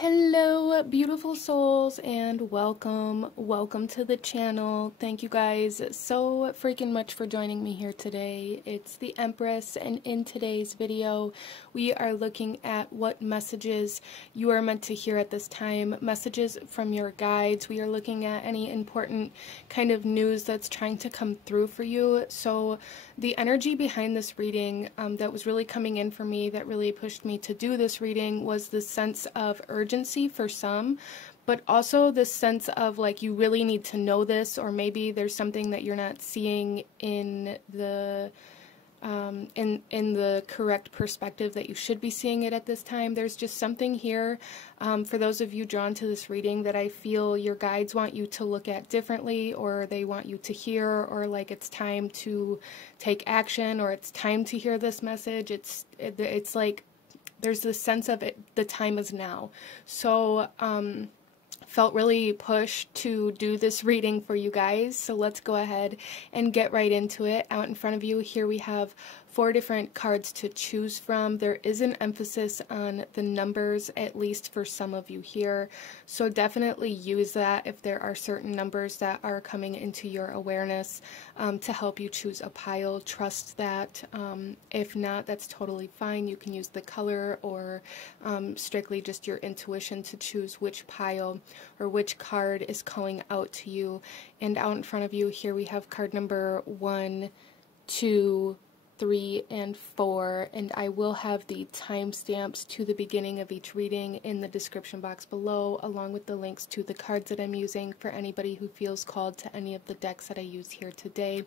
Hello, beautiful souls, and welcome to the channel. Thank you guys so freaking much for joining me here today. It's the Empress, and in today's video, we are looking at what messages you are meant to hear at this time, messages from your guides. We are looking at any important kind of news that's trying to come through for you. So the energy behind this reading that was really coming in for me, that really pushed me to do this reading, was the sense of urgency for some, but also this sense of like you really need to know this, or maybe there's something that you're not seeing in the in the correct perspective that you should be seeing it at this time. There's just something here for those of you drawn to this reading that I feel your guides want you to look at differently, or they want you to hear, or like it's time to take action, or it's time to hear this message. It's like there's this sense of it, the time is now. So felt really pushed to do this reading for you guys, so let's go ahead and get right into it. Out in front of you here we have 4 different cards to choose from. There is an emphasis on the numbers, at least for some of you here, so definitely use that if there are certain numbers that are coming into your awareness to help you choose a pile. Trust that. If not, that's totally fine. You can use the color or strictly just your intuition to choose which pile or which card is calling out to you. And out in front of you here we have card number 1, 2, 3, and 4, and I will have the timestamps to the beginning of each reading in the description box below, along with the links to the cards that I'm using for anybody who feels called to any of the decks that I use here today.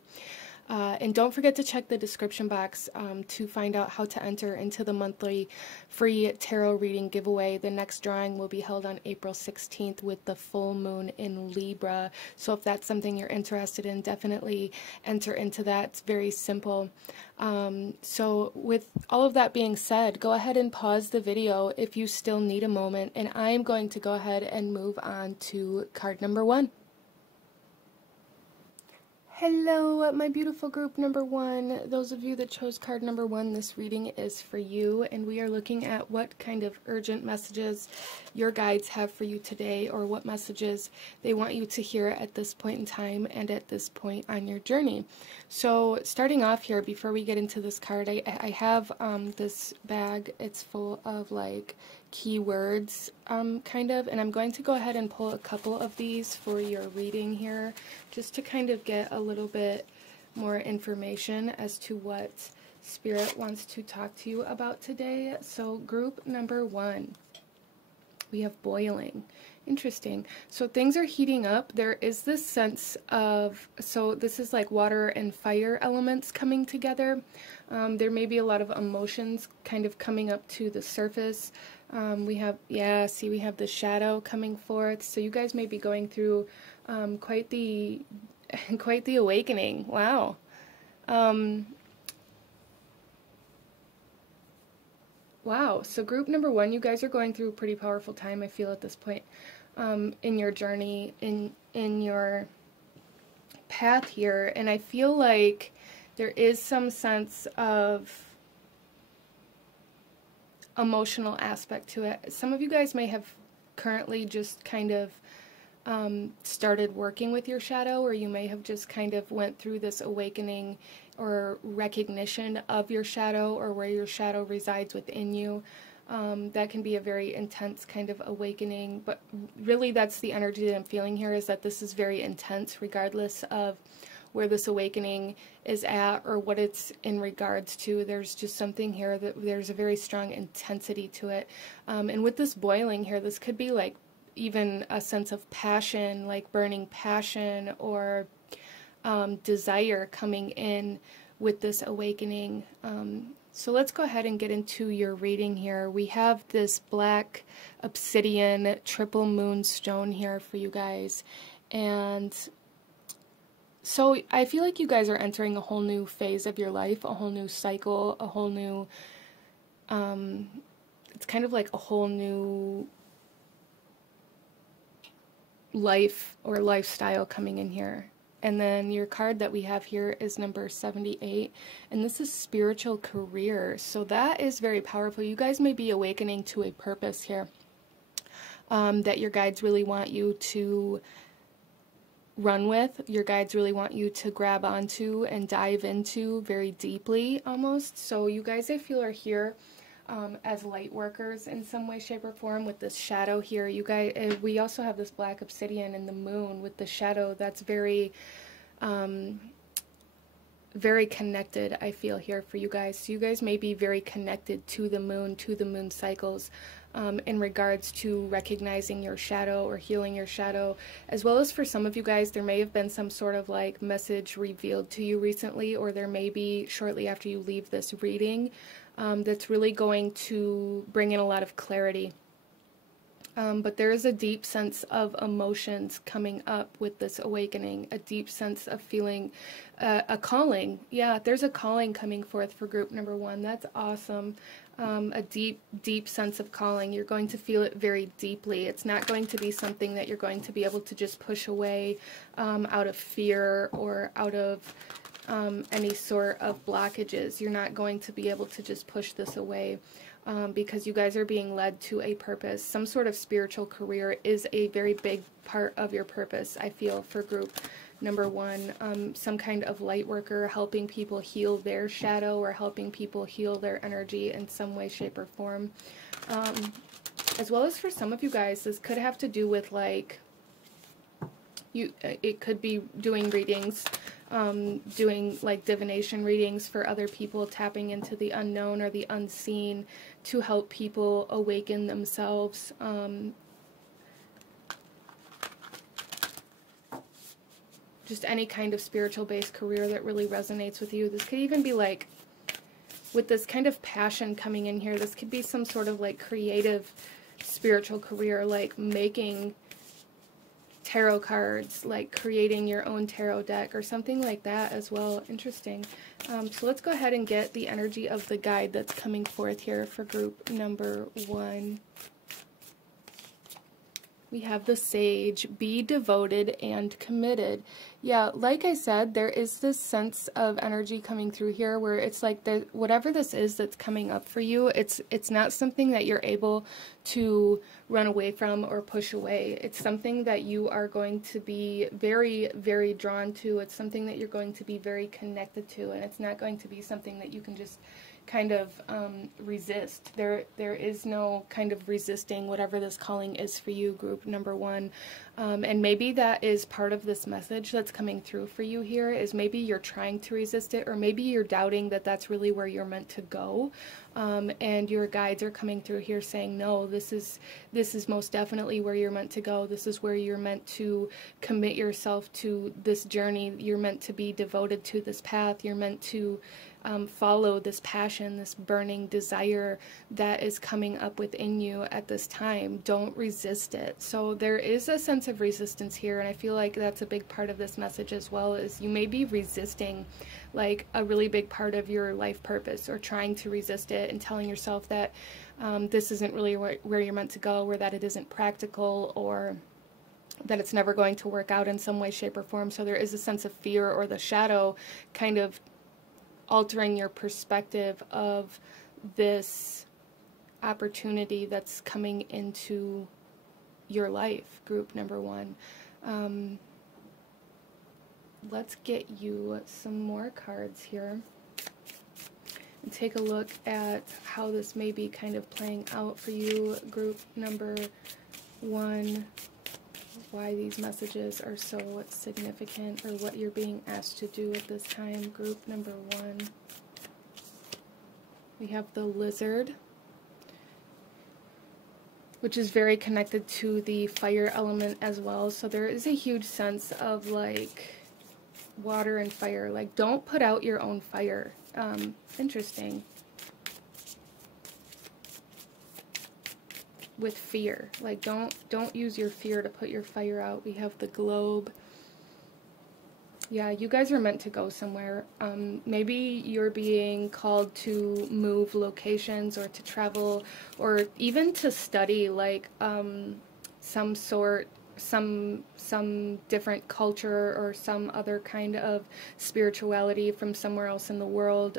And don't forget to check the description box to find out how to enter into the monthly free tarot reading giveaway. The next drawing will be held on April 16th with the full moon in Libra. So if that's something you're interested in, definitely enter into that. It's very simple. So with all of that being said, go ahead and pause the video if you still need a moment, and I'm going to go ahead and move on to card number 1. Hello, my beautiful group number 1. Those of you that chose card number 1, this reading is for you, and we are looking at what kind of urgent messages your guides have for you today, or what messages they want you to hear at this point in time and at this point on your journey. So starting off here, before we get into this card, I have this bag. It's full of like keywords kind of, and I'm going to go ahead and pull a couple of these for your reading here, just to kind of get a little bit more information as to what Spirit wants to talk to you about today. So group number 1, we have boiling. Interesting. So things are heating up. There is this sense of, so this is like water and fire elements coming together. There may be a lot of emotions kind of coming up to the surface. We have, yeah, see, we have the shadow coming forth. So you guys may be going through quite the awakening. Wow. Wow, so group number 1, you guys are going through a pretty powerful time, I feel, at this point in your journey, in your path here, and I feel like there is some sense of emotional aspect to it. Some of you guys may have currently just kind of started working with your shadow, or you may have just kind of went through this awakening or recognition of your shadow, or where your shadow resides within you. That can be a very intense kind of awakening, but really that's the energy that I'm feeling here, is that this is very intense regardless of where this awakening is at or what it's in regards to. There's just something here that there's a very strong intensity to it. And with this boiling here, this could be like even a sense of passion, like burning passion, or desire coming in with this awakening. So let's go ahead and get into your reading here. We have this black obsidian triple moon stone here for you guys, and so I feel like you guys are entering a whole new phase of your life, a whole new cycle, a whole new it's kind of like a whole new life or lifestyle coming in here. And then your card that we have here is number 78, and this is spiritual career. So that is very powerful. You guys may be awakening to a purpose here. that your guides really want you to run with. Your guides really want you to grab onto and dive into very deeply almost. So you guys, I feel, are here as light workers in some way, shape, or form with this shadow here. You guys, we also have this black obsidian in the moon with the shadow that's very very connected, I feel, here for you guys. So you guys may be very connected to the moon cycles, in regards to recognizing your shadow or healing your shadow, as well as for some of you guys, there may have been some sort of like message revealed to you recently, or there may be shortly after you leave this reading, that's really going to bring in a lot of clarity. But there is a deep sense of emotions coming up with this awakening, a deep sense of feeling a calling. Yeah, there's a calling coming forth for group number 1. That's awesome. A deep, deep sense of calling. You're going to feel it very deeply. It's not going to be something that you're going to be able to just push away out of fear or out of any sort of blockages. You're not going to be able to just push this away. Because you guys are being led to a purpose. Some sort of spiritual career is a very big part of your purpose, I feel, for group number 1. Some kind of light worker, helping people heal their shadow or helping people heal their energy in some way, shape, or form. As well as for some of you guys, this could have to do with like, it could be doing readings, doing like divination readings for other people, tapping into the unknown or the unseen to help people awaken themselves. Just any kind of spiritual based career that really resonates with you. This could even be like, with this kind of passion coming in here, this could be some sort of like creative spiritual career, like making tarot cards, like creating your own tarot deck or something like that as well. Interesting. So let's go ahead and get the energy of the guide that's coming forth here for group number 1. We have the Sage. Be devoted and committed. Yeah, like I said, there is this sense of energy coming through here where it's like whatever this is that's coming up for you, it's not something that you're able to run away from or push away. It's something that you are going to be very, very drawn to. It's something that you're going to be very connected to, and it's not going to be something that you can just kind of resist. There is no kind of resisting whatever this calling is for you, group number 1. And maybe that is part of this message that's coming through for you here, is maybe you're trying to resist it, or maybe you're doubting that that's really where you're meant to go. And your guides are coming through here saying, no, this is most definitely where you're meant to go. This is where you're meant to commit yourself to this journey. You're meant to be devoted to this path. You're meant to follow this passion, this burning desire that is coming up within you at this time. Don't resist it. So there is a sense of resistance here, and I feel like that's a big part of this message as well, is you may be resisting like a really big part of your life purpose, or trying to resist it and telling yourself that this isn't really where you're meant to go, or that it isn't practical, or that it's never going to work out in some way, shape, or form. So there is a sense of fear, or the shadow kind of altering your perspective of this opportunity that's coming into your life, group number 1. Let's get you some more cards here and take a look at how this may be kind of playing out for you, group number 1. Why these messages are so significant, or what you're being asked to do at this time, group number 1. We have the Lizard, which is very connected to the fire element as well. So there is a huge sense of like water and fire. Like, don't put out your own fire. Interesting. With fear, like don't use your fear to put your fire out. We have the Globe. Yeah, you guys are meant to go somewhere. Maybe you're being called to move locations, or to travel, or even to study like some different culture, or some other kind of spirituality from somewhere else in the world.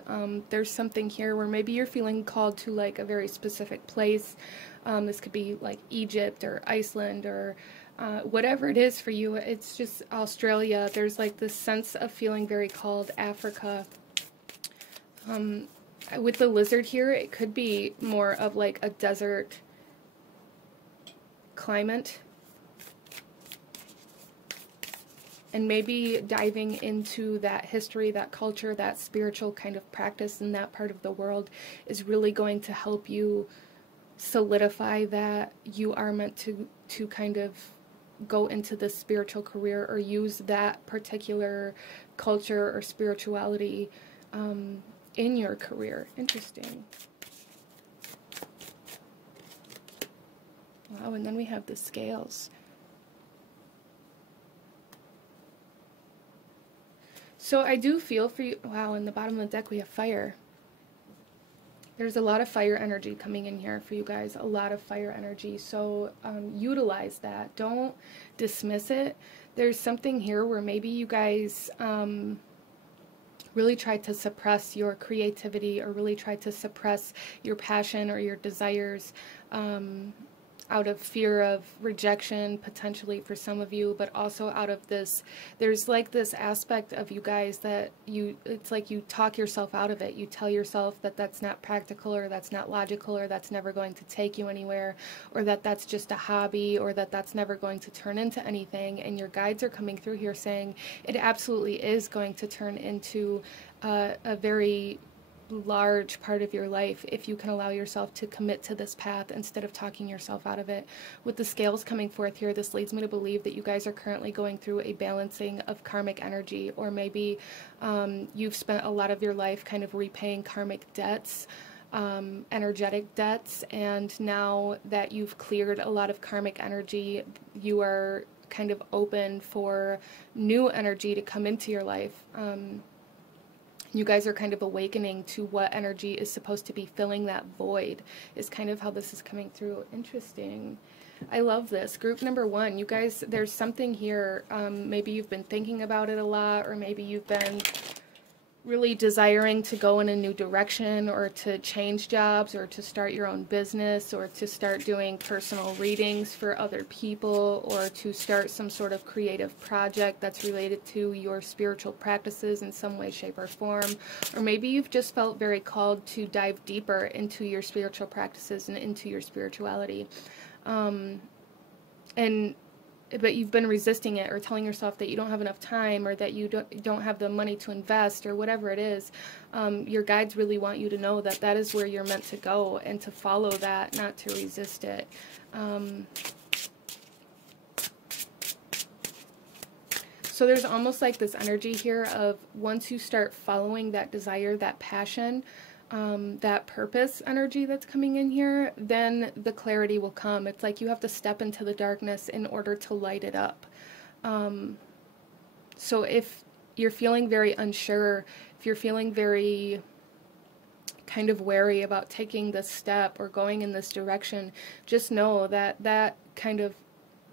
There's something here where maybe you're feeling called to like a very specific place. This could be like Egypt or Iceland or whatever it is for you. It's just Australia. There's like this sense of feeling very called. Africa. With the lizard here, it could be more of like a desert climate. And maybe diving into that history, that culture, that spiritual kind of practice in that part of the world is really going to help you solidify that you are meant to kind of go into this spiritual career or use that particular culture or spirituality in your career. Interesting. Wow, and then we have the scales. So I do feel for you. Wow, in the bottom of the deck we have fire. There's a lot of fire energy coming in here for you guys. A lot of fire energy. So utilize that. Don't dismiss it. There's something here where maybe you guys really tried to suppress your creativity or really tried to suppress your passion or your desires out of fear of rejection, potentially for some of you, but also out of this, there's like this aspect of you guys that it's like you talk yourself out of it. You tell yourself that that's not practical or that's not logical or that's never going to take you anywhere or that that's just a hobby or that that's never going to turn into anything. And your guides are coming through here saying it absolutely is going to turn into a very large part of your life if you can allow yourself to commit to this path instead of talking yourself out of it. With the scales coming forth here, this leads me to believe that you guys are currently going through a balancing of karmic energy, or maybe you've spent a lot of your life kind of repaying karmic debts, energetic debts, and now that you've cleared a lot of karmic energy, you are kind of open for new energy to come into your life. You guys are kind of awakening to what energy is supposed to be filling that void, is kind of how this is coming through. Interesting. I love this. Group number one, you guys, there's something here. Maybe you've been thinking about it a lot, or maybe you've been really desiring to go in a new direction or to change jobs or to start your own business or to start doing personal readings for other people or to start some sort of creative project that's related to your spiritual practices in some way, shape, or form. Or maybe you've just felt very called to dive deeper into your spiritual practices and into your spirituality. But you've been resisting it or telling yourself that you don't have enough time or that you don't have the money to invest or whatever it is. Your guides really want you to know that that is where you're meant to go and to follow that, not to resist it. So there's almost like this energy here of once you start following that desire, that passion, that purpose energy that's coming in here, then the clarity will come. It's like you have to step into the darkness in order to light it up. So if you're feeling very unsure, if you're feeling very kind of wary about taking this step or going in this direction, just know that that kind of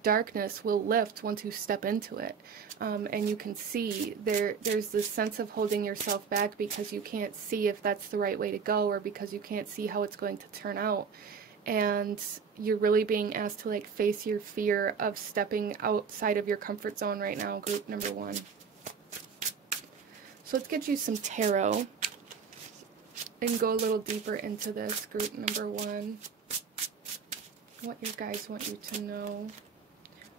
darkness will lift once you step into it. And you can see there's this sense of holding yourself back because you can't see if that's the right way to go or because you can't see how it's going to turn out. And you're really being asked to like face your fear of stepping outside of your comfort zone right now, group number one. So let's get you some tarot and go a little deeper into this, group number one. What your guys want you to know.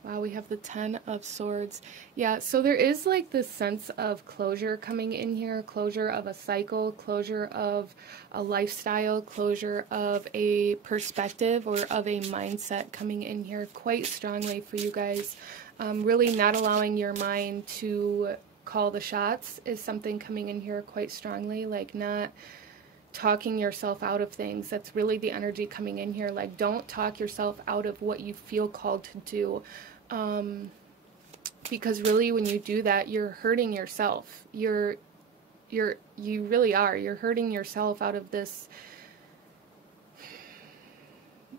Wow, we have the 10 of Swords. Yeah, so there is like this sense of closure coming in here, closure of a cycle, closure of a lifestyle, closure of a perspective or of a mindset coming in here quite strongly for you guys. Really not allowing your mind to call the shots is something coming in here quite strongly, like not talking yourself out of things. That's really the energy coming in here. Like, don't talk yourself out of what you feel called to do. Because really when you do that, you're hurting yourself. You really are. You're hurting yourself out of this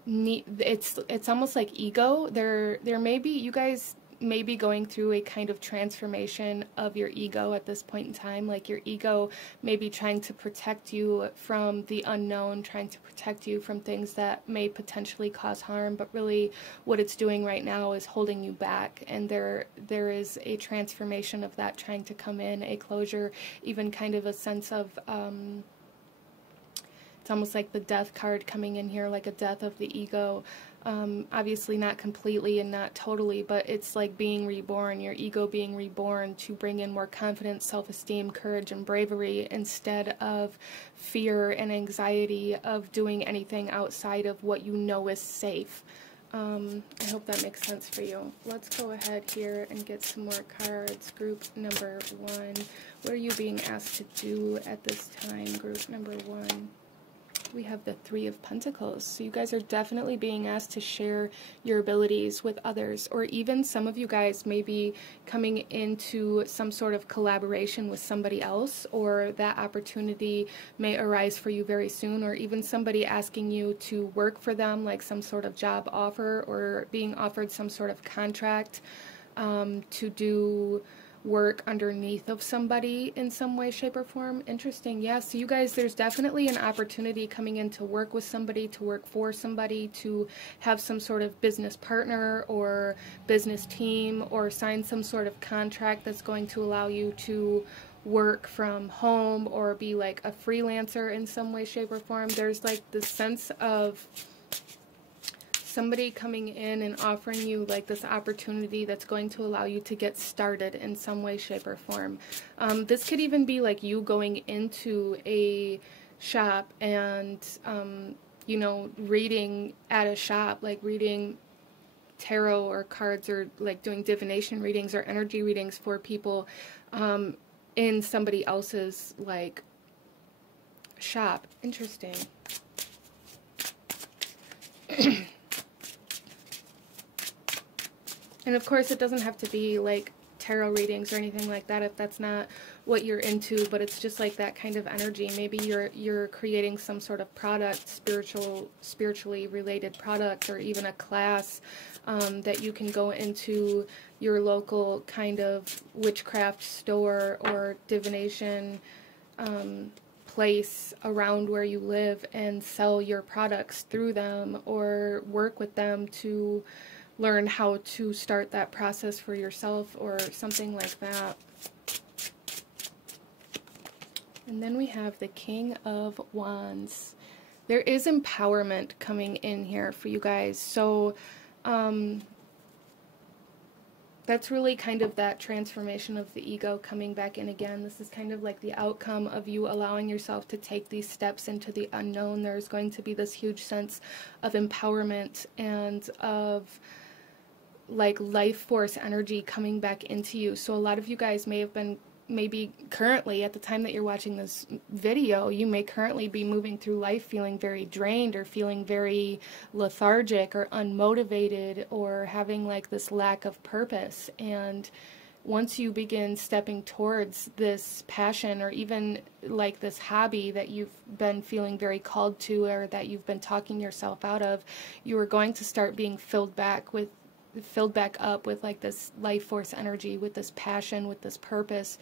need. It's almost like ego. There may be, you guys may be going through a kind of transformation of your ego at this point in time. Like your ego may be trying to protect you from the unknown, trying to protect you from things that may potentially cause harm, but really what it's doing right now is holding you back. And there is a transformation of that trying to come in, a closure, even kind of a sense of it's almost like the death card coming in here, like a death of the ego. Obviously not completely and not totally, but it's like being reborn, your ego being reborn to bring in more confidence, self-esteem, courage, and bravery instead of fear and anxiety of doing anything outside of what you know is safe. I hope that makes sense for you. Let's go ahead here and get some more cards. Group number 1. What are you being asked to do at this time, group number 1? We have the 3 of Pentacles. So you guys are definitely being asked to share your abilities with others, or even some of you guys may be coming into some sort of collaboration with somebody else, or that opportunity may arise for you very soon, or even somebody asking you to work for them, like some sort of job offer, or being offered some sort of contract to do work underneath of somebody in some way, shape, or form. Interesting. Yeah, so you guys, there's definitely an opportunity coming in to work with somebody, to work for somebody, to have some sort of business partner or business team, or sign some sort of contract that's going to allow you to work from home or be like a freelancer in some way, shape, or form. There's like this sense of somebody coming in and offering you like this opportunity that's going to allow you to get started in some way, shape, or form. This could even be like you going into a shop and, you know, reading at a shop, like reading tarot or cards, or like doing divination readings or energy readings for people in somebody else's like shop. Interesting. And of course, it doesn't have to be like tarot readings or anything like that if that's not what you're into, but it's just like that kind of energy. Maybe you're creating some sort of product, spiritually related product, or even a class that you can go into your local kind of witchcraft store or divination place around where you live and sell your products through them, or work with them to learn how to start that process for yourself or something like that. And then we have the King of Wands. There is empowerment coming in here for you guys. So that's really kind of that transformation of the ego coming back in again. This is kind of like the outcome of you allowing yourself to take these steps into the unknown. There's going to be this huge sense of empowerment and of like life force energy coming back into you. So a lot of you guys may have been, maybe currently at the time that you're watching this video, you may currently be moving through life feeling very drained, or feeling very lethargic or unmotivated, or having like this lack of purpose. And once you begin stepping towards this passion, or even like this hobby that you've been feeling very called to, or that you've been talking yourself out of, you are going to start being filled back up with like this life force energy, with this passion, with this purpose,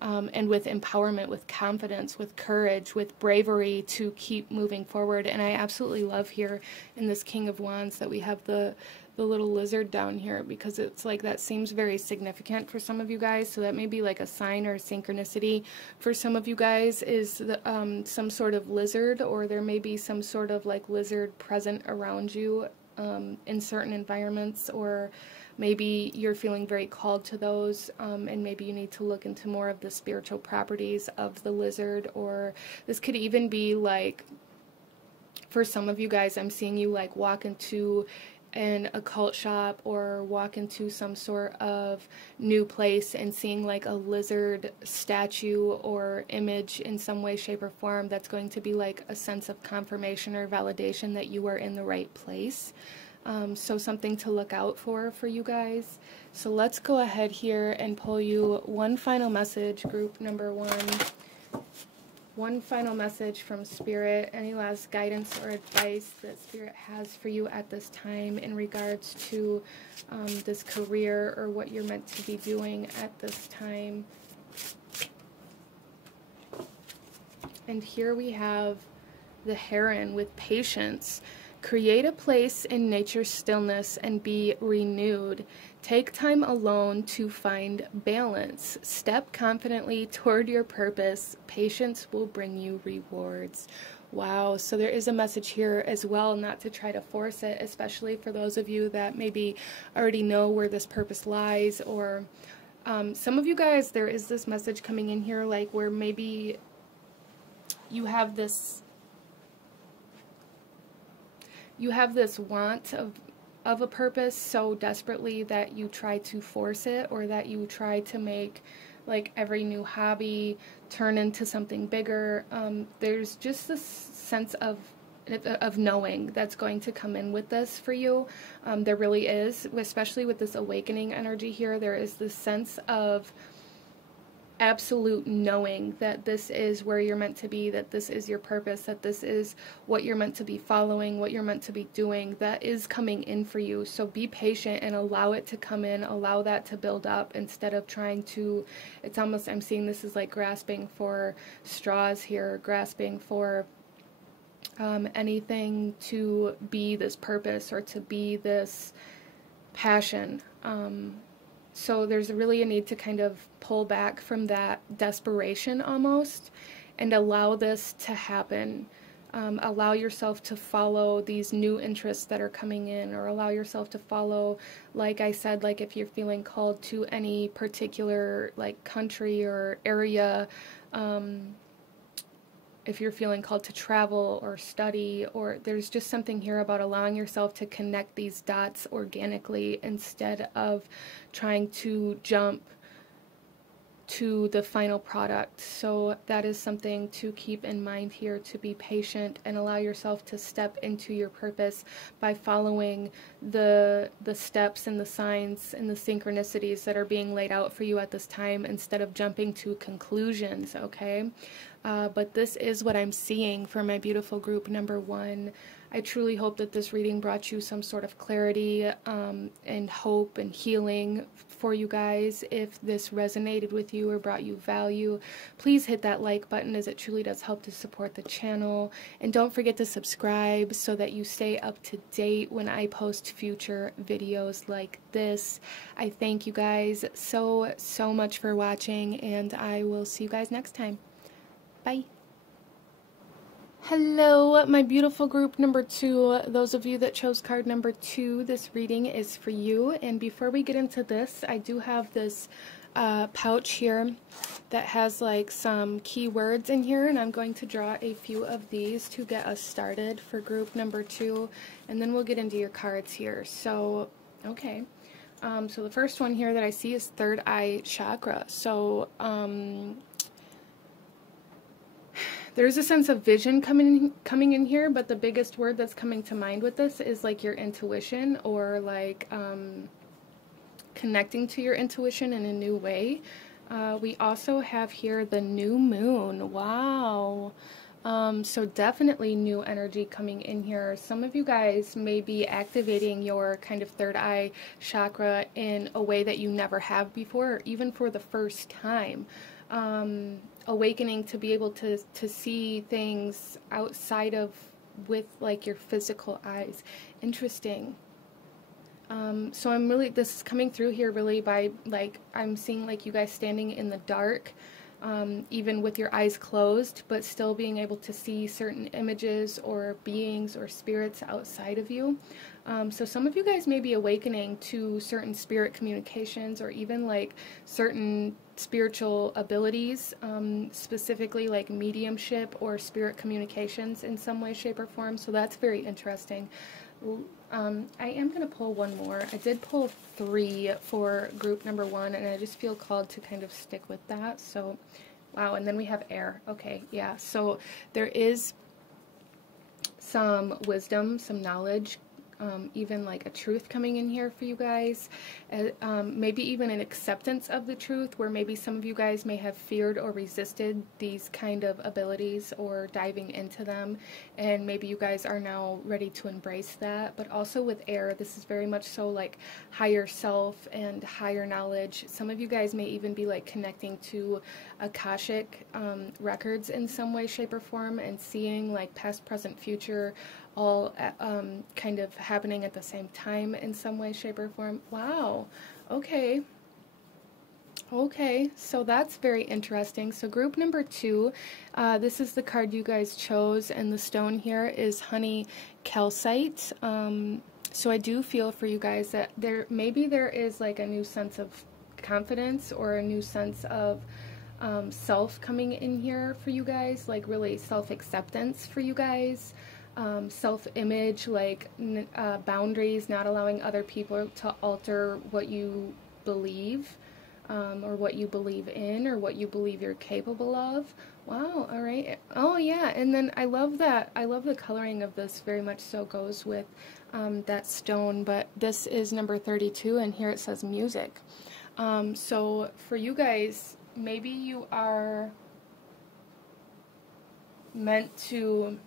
and with empowerment, with confidence, with courage, with bravery to keep moving forward. And I absolutely love here in this King of Wands that we have the little lizard down here, because it's like that seems very significant for some of you guys. So that may be like a sign or a synchronicity for some of you guys, is the, some sort of lizard, or there may be some sort of like lizard present around you in certain environments, or maybe you're feeling very called to those, and maybe you need to look into more of the spiritual properties of the lizard. Or this could even be like, for some of you guys, I'm seeing you like walk into an occult shop, or walk into some sort of new place and seeing like a lizard statue or image in some way, shape, or form. That's going to be like a sense of confirmation or validation that you are in the right place. So something to look out for you guys. So let's go ahead here and pull you one final message, group number 1. one final message from Spirit, any last guidance or advice that Spirit has for you at this time in regards to this career or what you're meant to be doing at this time. And here we have the Heron with patience. Create a place in nature's stillness and be renewed. Take time alone to find balance. Step confidently toward your purpose. Patience will bring you rewards. Wow, so there is a message here as well, not to try to force it, especially for those of you that maybe already know where this purpose lies, or some of you guys, there is this message coming in here, like where maybe you have this want of a purpose so desperately that you try to force it, or that you try to make like every new hobby turn into something bigger. There's just this sense of knowing that's going to come in with this for you. There really is, especially with this awakening energy here. There is this sense of absolute knowing that this is where you're meant to be, that this is your purpose, that this is what you're meant to be following, what you're meant to be doing, that is coming in for you. So be patient and allow it to come in, allow that to build up, instead of trying to, it's almost, I'm seeing this as like grasping for straws here, grasping for anything to be this purpose or to be this passion. So there's really a need to kind of pull back from that desperation almost and allow this to happen. Allow yourself to follow these new interests that are coming in, or allow yourself to follow, like I said, like if you're feeling called to any particular like country or area, if you're feeling called to travel or study, or there's just something here about allowing yourself to connect these dots organically instead of trying to jump to the final product. So that is something to keep in mind here, to be patient and allow yourself to step into your purpose by following the steps and the signs and the synchronicities that are being laid out for you at this time, instead of jumping to conclusions, okay? But this is what I'm seeing for my beautiful group number 1. I truly hope that this reading brought you some sort of clarity and hope and healing for you guys. If this resonated with you or brought you value, please hit that like button, as it truly does help to support the channel. And don't forget to subscribe so that you stay up to date when I post future videos like this. I thank you guys so much for watching, and I will see you guys next time. Bye. Hello, my beautiful group number 2. Those of you that chose card number 2, this reading is for you. And before we get into this, I do have this pouch here that has like some keywords in here, and I'm going to draw a few of these to get us started for group number 2, and then we'll get into your cards here. So, okay. So the first one here that I see is third eye chakra. So, there's a sense of vision coming in here, but the biggest word that's coming to mind with this is like your intuition, or like connecting to your intuition in a new way. We also have here the new moon. Wow. So definitely new energy coming in here. Some of you guys may be activating your kind of third eye chakra in a way that you never have before, or even for the first time. Awakening to be able to see things outside of with like your physical eyes. Interesting. So I'm really, this is coming through here really by like, I'm seeing like you guys standing in the dark, even with your eyes closed, but still being able to see certain images or beings or spirits outside of you. So some of you guys may be awakening to certain spirit communications, or even like certain spiritual abilities, specifically like mediumship or spirit communications in some way, shape, or form. So that's very interesting. I am going to pull one more. I did pull 3 for group number 1, and I just feel called to kind of stick with that. So, wow, and then we have air. Okay, yeah, so there is some wisdom, some knowledge even like a truth coming in here for you guys. Maybe even an acceptance of the truth, where maybe some of you guys may have feared or resisted these kind of abilities or diving into them, and maybe you guys are now ready to embrace that. But also with air, this is very much so like higher self and higher knowledge. Some of you guys may even be like connecting to Akashic records in some way, shape, or form, and seeing like past, present, future all kind of happening at the same time in some way, shape, or form. Wow. Okay. Okay, so that's very interesting. So group number 2, this is the card you guys chose, and the stone here is honey calcite. So I do feel for you guys that maybe there is like a new sense of confidence or a new sense of self coming in here for you guys, like really self-acceptance for you guys. Self-image, like boundaries, not allowing other people to alter what you believe, or what you believe in, or what you believe you're capable of. Wow, all right. Oh yeah, and then I love that. I love the coloring of this, very much so goes with that stone, but this is number 32, and here it says music. So for you guys, maybe you are meant to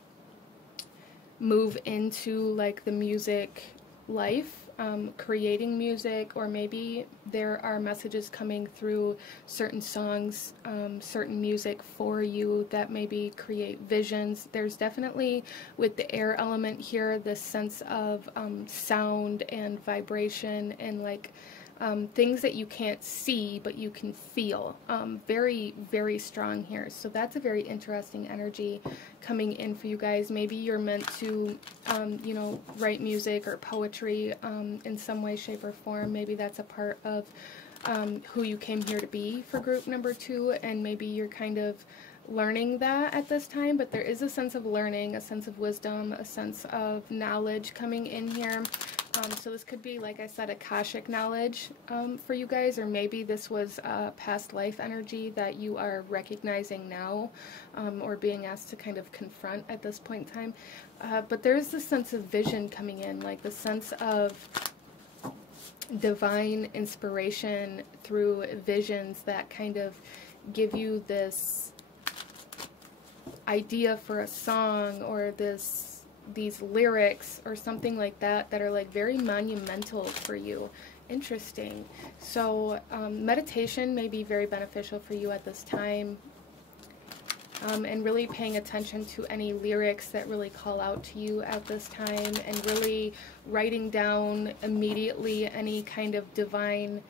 move into like the music life, creating music, or maybe there are messages coming through certain songs, certain music for you that maybe create visions. There's definitely, with the air element here, this sense of sound and vibration and like things that you can't see but you can feel, very, very strong here. So that's a very interesting energy coming in for you guys. Maybe you're meant to you know, write music or poetry in some way, shape, or form. Maybe that's a part of who you came here to be for group number 2, and maybe you're kind of learning that at this time, but there is a sense of learning, a sense of wisdom, a sense of knowledge coming in here. So this could be, like I said, Akashic knowledge for you guys, or maybe this was past life energy that you are recognizing now, or being asked to kind of confront at this point in time. But there's this sense of vision coming in, like the sense of divine inspiration through visions that kind of give you this idea for a song, or these lyrics or something like that that are like very monumental for you. Interesting. So meditation may be very beneficial for you at this time, and really paying attention to any lyrics that really call out to you at this time, and really writing down immediately any kind of divine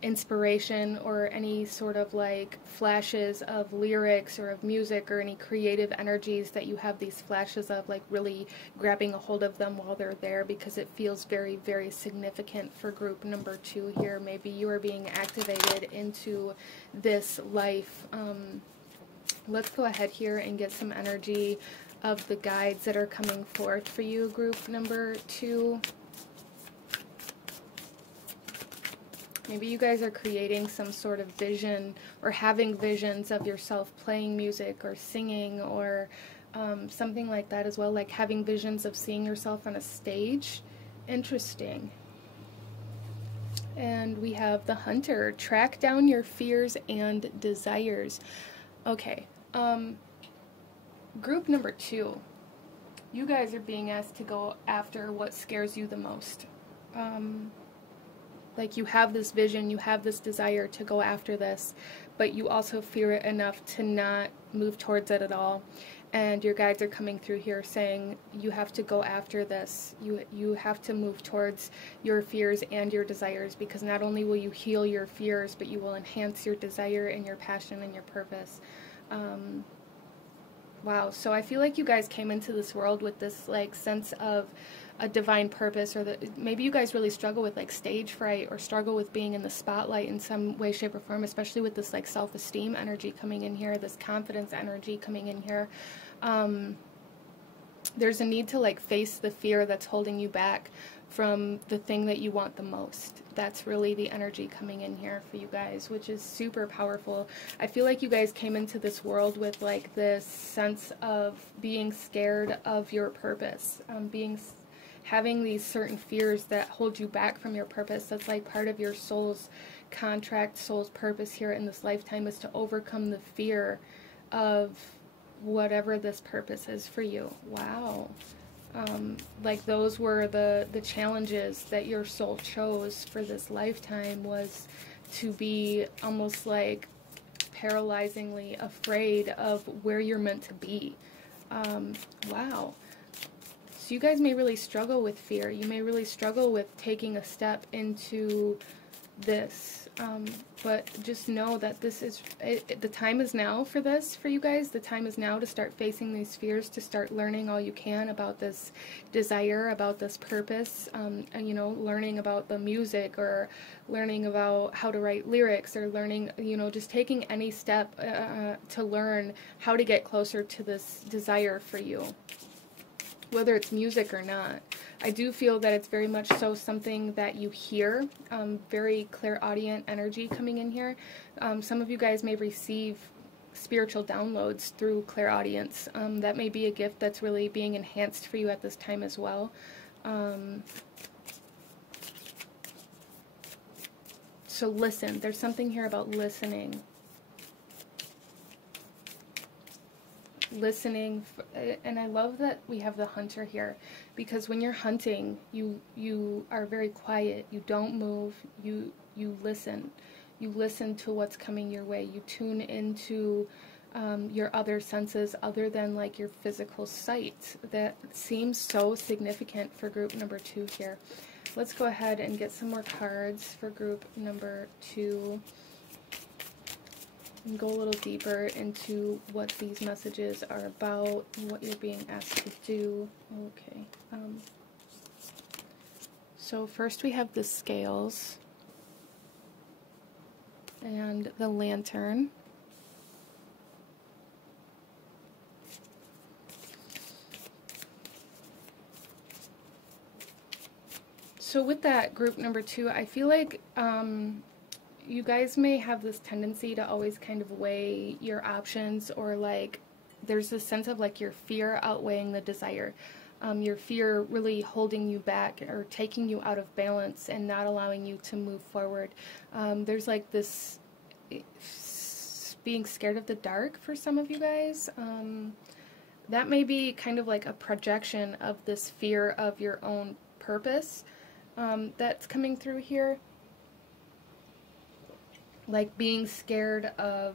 inspiration or any sort of like flashes of lyrics or of music or any creative energies that you have these flashes of, like really grabbing a hold of them while they're there, because it feels very, very significant for group number 2 here. Maybe you are being activated into this life. Let's go ahead here and get some energy of the guides that are coming forth for you, group number 2. Maybe you guys are creating some sort of vision, or having visions of yourself playing music or singing, or something like that as well, like having visions of seeing yourself on a stage. Interesting. And we have the Hunter. Track down your fears and desires. Okay. Group number 2. You guys are being asked to go after what scares you the most. Like you have this vision, you have this desire to go after this, but you also fear it enough to not move towards it at all. And your guides are coming through here saying you have to go after this. You have to move towards your fears and your desires, because not only will you heal your fears, but you will enhance your desire and your passion and your purpose. Wow, so I feel like you guys came into this world with this like sense of a divine purpose, or that maybe you guys really struggle with like stage fright, or struggle with being in the spotlight in some way, shape, or form, especially with this like self-esteem energy coming in here, this confidence energy coming in here. There's a need to like face the fear that's holding you back from the thing that you want the most. That's really the energy coming in here for you guys, which is super powerful. I feel like you guys came into this world with like this sense of being scared of your purpose, having these certain fears that hold you back from your purpose. That's like part of your soul's contract, soul's purpose here in this lifetime, is to overcome the fear of whatever this purpose is for you. Wow. Like those were the challenges that your soul chose for this lifetime, was to be almost like paralyzingly afraid of where you're meant to be. Wow. So you guys may really struggle with fear. You may really struggle with taking a step into this. But just know that this is, the time is now for this, for you guys. The time is now to start facing these fears, to start learning all you can about this desire, about this purpose, and, you know, learning about the music, or learning about how to write lyrics, or learning, you know, just taking any step to learn how to get closer to this desire for you, whether it's music or not. I do feel that it's very much so something that you hear, very clairaudient energy coming in here. Some of you guys may receive spiritual downloads through clairaudience. That may be a gift that's really being enhanced for you at this time as well. So listen. There's something here about listening. Listening, and I love that we have the hunter here, because when you're hunting, you are very quiet. You don't move. You listen. You listen to what's coming your way. You tune into your other senses other than like your physical sight. That seems so significant for group number 2 here. Let's go ahead and get some more cards for group number 2. And go a little deeper into what these messages are about, and what you're being asked to do. Okay. So first we have the scales and the lantern. So with that, group number 2, I feel like you guys may have this tendency to always kind of weigh your options, or like there's this sense of like your fear outweighing the desire. Your fear really holding you back, or taking you out of balance and not allowing you to move forward. There's like this being scared of the dark for some of you guys. That may be kind of like a projection of this fear of your own purpose that's coming through here. Like being scared of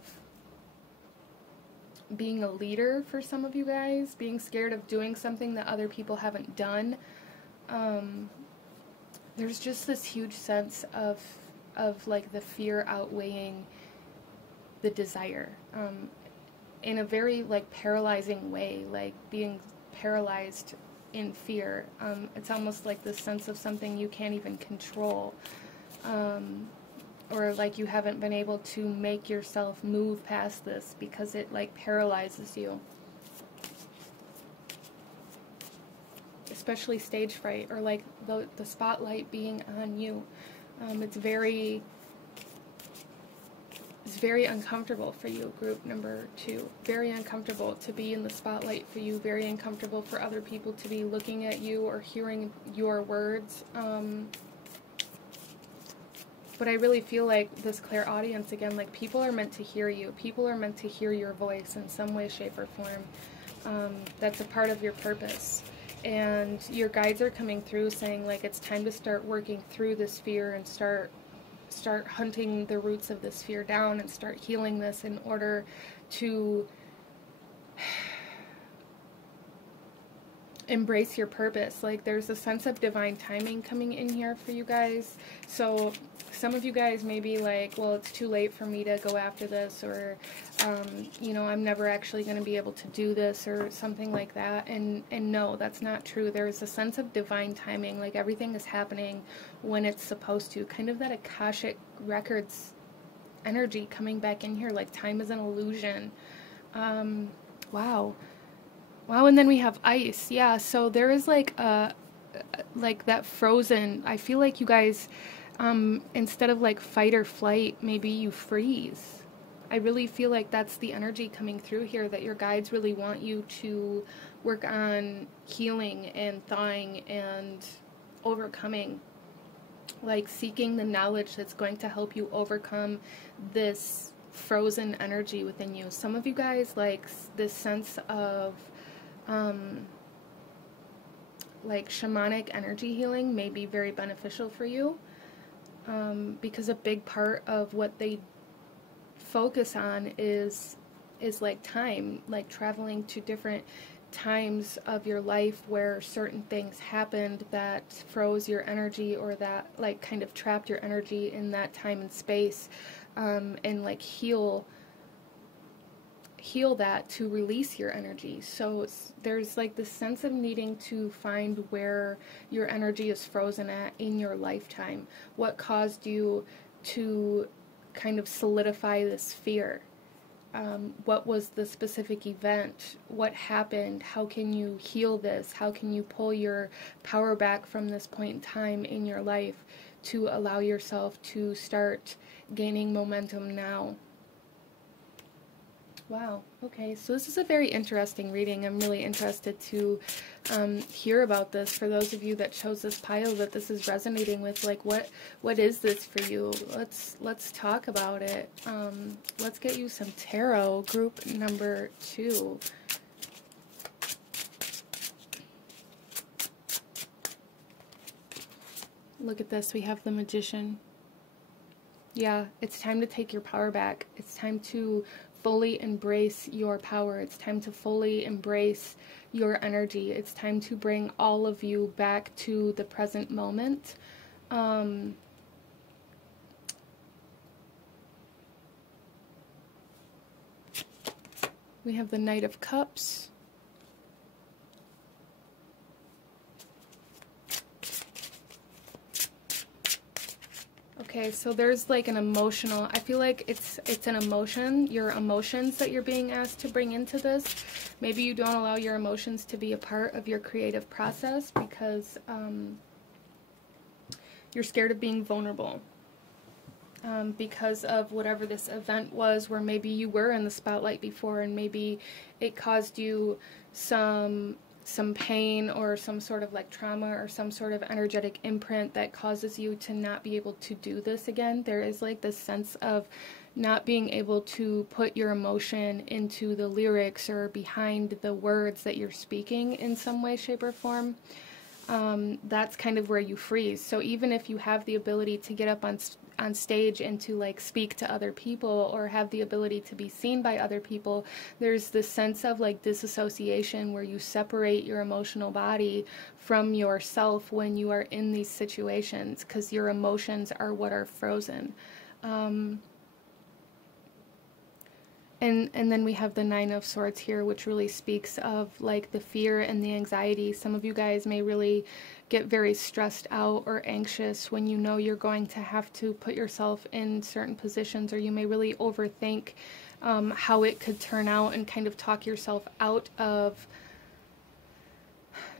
being a leader for some of you guys, being scared of doing something that other people haven't done. There's just this huge sense of like the fear outweighing the desire, in a very like paralyzing way, like being paralyzed in fear. It's almost like this sense of something you can't even control. Or like you haven't been able to make yourself move past this because it like paralyzes you. Especially stage fright, or like the spotlight being on you. It's very uncomfortable for you, group number 2. Very uncomfortable to be in the spotlight for you. Very uncomfortable for other people to be looking at you or hearing your words. But I really feel like this clairaudience, again, like people are meant to hear you. People are meant to hear your voice in some way, shape, or form. That's a part of your purpose. And your guides are coming through saying, like, it's time to start working through this fear and start hunting the roots of this fear down and start healing this in order to embrace your purpose. Like, there's a sense of divine timing coming in here for you guys. So some of you guys may be like, well, it's too late for me to go after this, or you know, I'm never actually going to be able to do this, or something like that. And no, that's not true. There's a sense of divine timing. Like, everything is happening when it's supposed to. Kind of that Akashic Records energy coming back in here. Like, time is an illusion. Wow. Wow, and then we have ice. Yeah, so there is like that frozen. I feel like you guys, instead of like fight or flight, maybe you freeze. I really feel like that's the energy coming through here, that your guides really want you to work on healing and thawing and overcoming, like seeking the knowledge that's going to help you overcome this frozen energy within you. Some of you guys, like this sense of like shamanic energy healing may be very beneficial for you, because a big part of what they focus on is like time, like traveling to different times of your life where certain things happened that froze your energy, or that like kind of trapped your energy in that time and space, and like heal that to release your energy. So there's like this sense of needing to find where your energy is frozen at in your lifetime. What caused you to kind of solidify this fear? What was the specific event? What happened? How can you heal this? How can you pull your power back from this point in time in your life to allow yourself to start gaining momentum now? Wow, okay, so this is a very interesting reading. I'm really interested to hear about this. For those of you that chose this pile that this is resonating with, like what is this for you? Let's talk about it. Let's get you some tarot, group number 2. Look at this, we have the Magician. Yeah, it's time to take your power back. It's time to fully embrace your power. It's time to fully embrace your energy. It's time to bring all of you back to the present moment. We have the Knight of Cups. Okay, so there's like an emotional, I feel like it's an emotion, your emotions that you're being asked to bring into this. Maybe you don't allow your emotions to be a part of your creative process because you're scared of being vulnerable. Because of whatever this event was, where maybe you were in the spotlight before and maybe it caused you some pain or some sort of like trauma or some sort of energetic imprint that causes you to not be able to do this again. There is like this sense of not being able to put your emotion into the lyrics or behind the words that you're speaking in some way, shape, or form. That's kind of where you freeze. So even if you have the ability to get up on stage and to like speak to other people or have the ability to be seen by other people, there's this sense of like disassociation where you separate your emotional body from yourself when you are in these situations, because your emotions are what are frozen. And then we have the Nine of Swords here, which really speaks of like the fear and the anxiety. Some of you guys may really get very stressed out or anxious when you know you're going to have to put yourself in certain positions, or you may really overthink how it could turn out and kind of talk yourself out of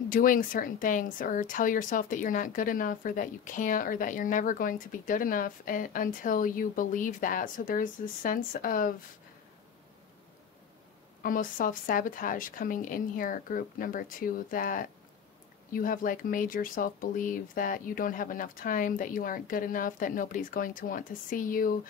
doing certain things, or tell yourself that you're not good enough, or that you can't, or that you're never going to be good enough until you believe that. So there's this sense of almost self-sabotage coming in here, group number 2, that you have like made yourself believe that you don't have enough time, that you aren't good enough, that nobody's going to want to see you.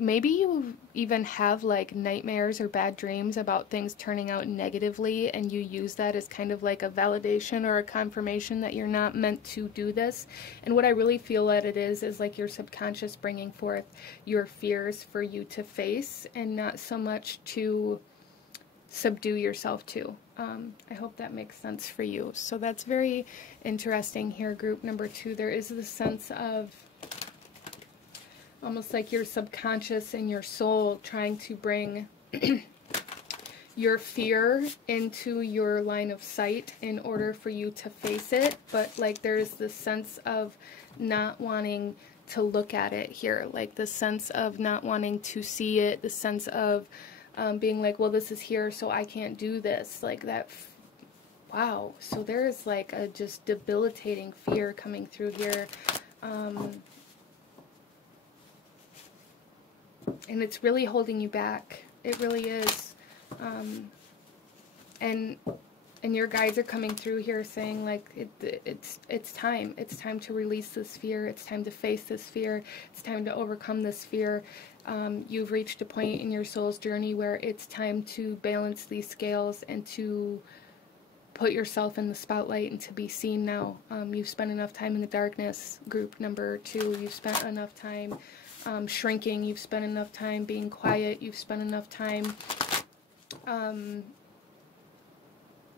Maybe you even have like nightmares or bad dreams about things turning out negatively, and you use that as kind of like a validation or a confirmation that you're not meant to do this. And what I really feel that it is like your subconscious bringing forth your fears for you to face, and not so much to subdue yourself to. I hope that makes sense for you. So that's very interesting here, group number 2. There is this sense of almost like your subconscious and your soul trying to bring your fear into your line of sight in order for you to face it. But like there's this sense of not wanting to look at it here, like the sense of not wanting to see it, the sense of being like, well, this is here, so I can't do this, like that. Wow, so there is like a just debilitating fear coming through here. and it's really holding you back. It really is. And your guides are coming through here saying, like, it's time. It's time to release this fear. It's time to face this fear. It's time to overcome this fear. You've reached a point in your soul's journey where it's time to balance these scales and to put yourself in the spotlight and to be seen now. You've spent enough time in the darkness, group number 2. You've spent enough time shrinking. You've spent enough time being quiet. You've spent enough time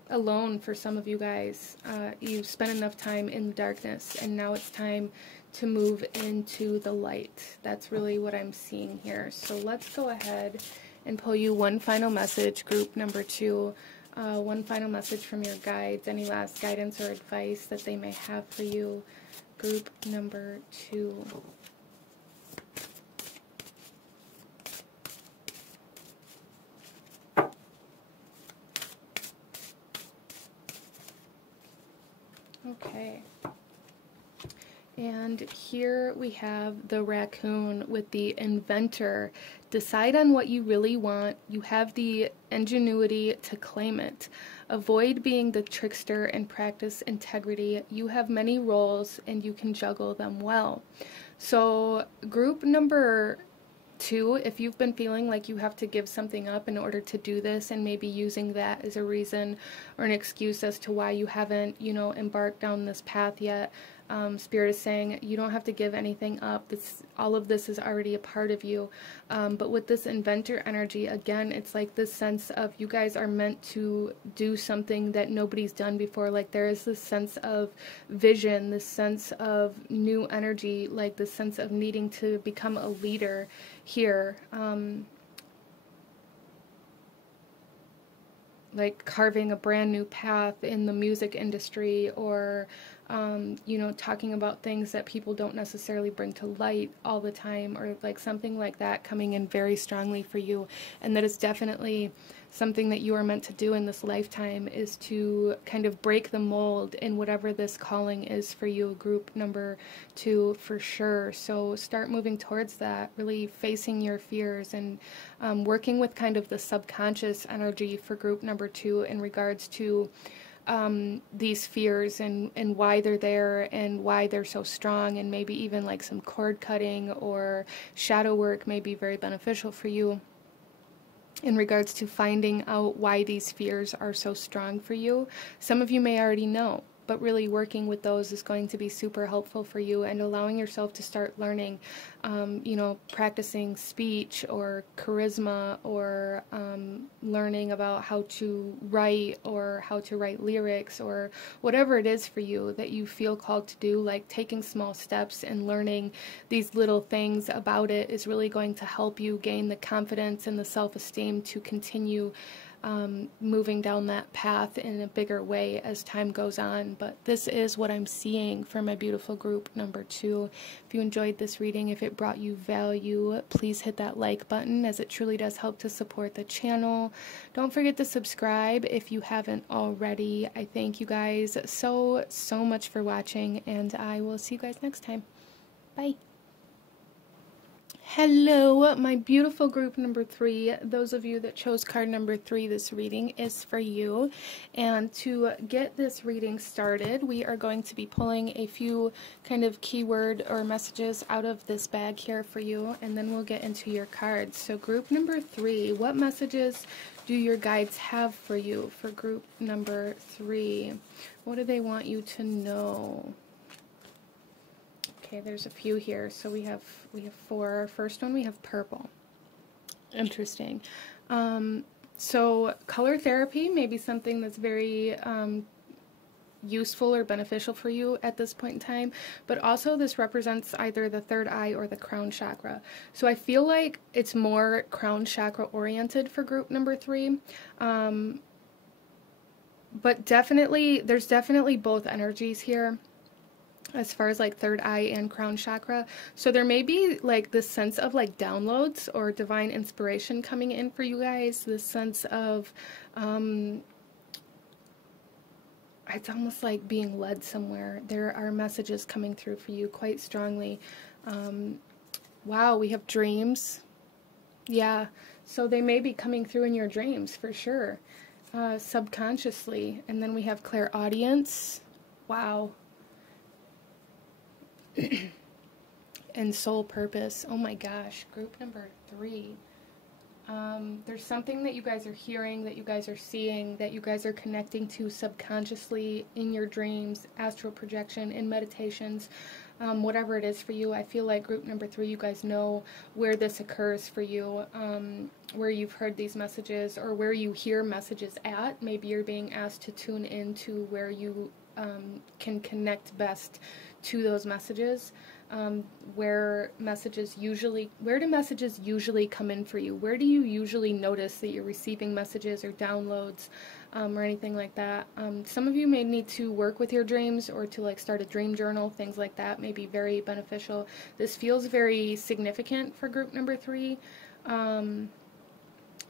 alone for some of you guys. You've spent enough time in the darkness, and now it's time to move into the light. That's really what I'm seeing here. So let's go ahead and pull you one final message, group number 2. One final message from your guides, any last guidance or advice that they may have for you, group number 2. Okay. And here we have the raccoon with the inventor. Decide on what you really want. You have the ingenuity to claim it. Avoid being the trickster and practice integrity. You have many roles and you can juggle them well. So group number 2, if you've been feeling like you have to give something up in order to do this, and maybe using that as a reason or an excuse as to why you haven't, embarked down this path yet, Spirit is saying you don't have to give anything up. All of this is already a part of you. But with this inventor energy, again, it's like this sense of you guys are meant to do something that nobody's done before. Like there is this sense of vision, this sense of new energy, like this sense of needing to become a leader here. Like carving a brand new path in the music industry, or talking about things that people don't necessarily bring to light all the time, or like something like that coming in very strongly for you. And that is definitely something that you are meant to do in this lifetime, is to kind of break the mold in whatever this calling is for you, group number 2, for sure. So start moving towards that, really facing your fears, and working with kind of the subconscious energy for group number 2 in regards to these fears and why they're there and why they're so strong, and maybe even like some cord cutting or shadow work may be very beneficial for you in regards to finding out why these fears are so strong for you. Some of you may already know, but really working with those is going to be super helpful for you, and allowing yourself to start learning, practicing speech or charisma, or learning about how to write, or how to write lyrics, or whatever it is for you that you feel called to do. Like taking small steps and learning these little things about it is really going to help you gain the confidence and the self-esteem to continue moving down that path in a bigger way as time goes on. But this is what I'm seeing for my beautiful group number 2. If you enjoyed this reading, if it brought you value, please hit that like button, as it truly does help to support the channel. Don't forget to subscribe if you haven't already. I thank you guys so much for watching, and I will see you guys next time. Bye. Hello, my beautiful group number 3. Those of you that chose card number 3, this reading is for you. And to get this reading started, we are going to be pulling a few kind of keyword or messages out of this bag here for you, and then we'll get into your cards. So group number 3, what messages do your guides have for you for group number 3? What do they want you to know? Okay, there's a few here. So we have 4. First one, we have purple. Interesting. So color therapy may be something that's very useful or beneficial for you at this point in time, but also this represents either the third eye or the crown chakra. So I feel like it's more crown chakra oriented for group number 3. But there's definitely both energies here, as far as like third eye and crown chakra. So there may be like this sense of like downloads or divine inspiration coming in for you guys, this sense of it's almost like being led somewhere. There are messages coming through for you quite strongly. Wow, we have dreams. Yeah, so they may be coming through in your dreams for sure, subconsciously. And then we have clairaudience. Wow. And soul purpose. Oh my gosh, group number 3. There's something that you guys are hearing, that you guys are seeing, that you guys are connecting to subconsciously in your dreams, astral projection, in meditations, whatever it is for you. I feel like group number 3, you guys know where this occurs for you, where you've heard these messages or where you hear messages at. Maybe you're being asked to tune into where you can connect best to those messages. Where do messages usually come in for you? Where do you usually notice that you're receiving messages or downloads, or anything like that? Some of you may need to work with your dreams, or to like start a dream journal. Things like that may be very beneficial. This feels very significant for group number 3.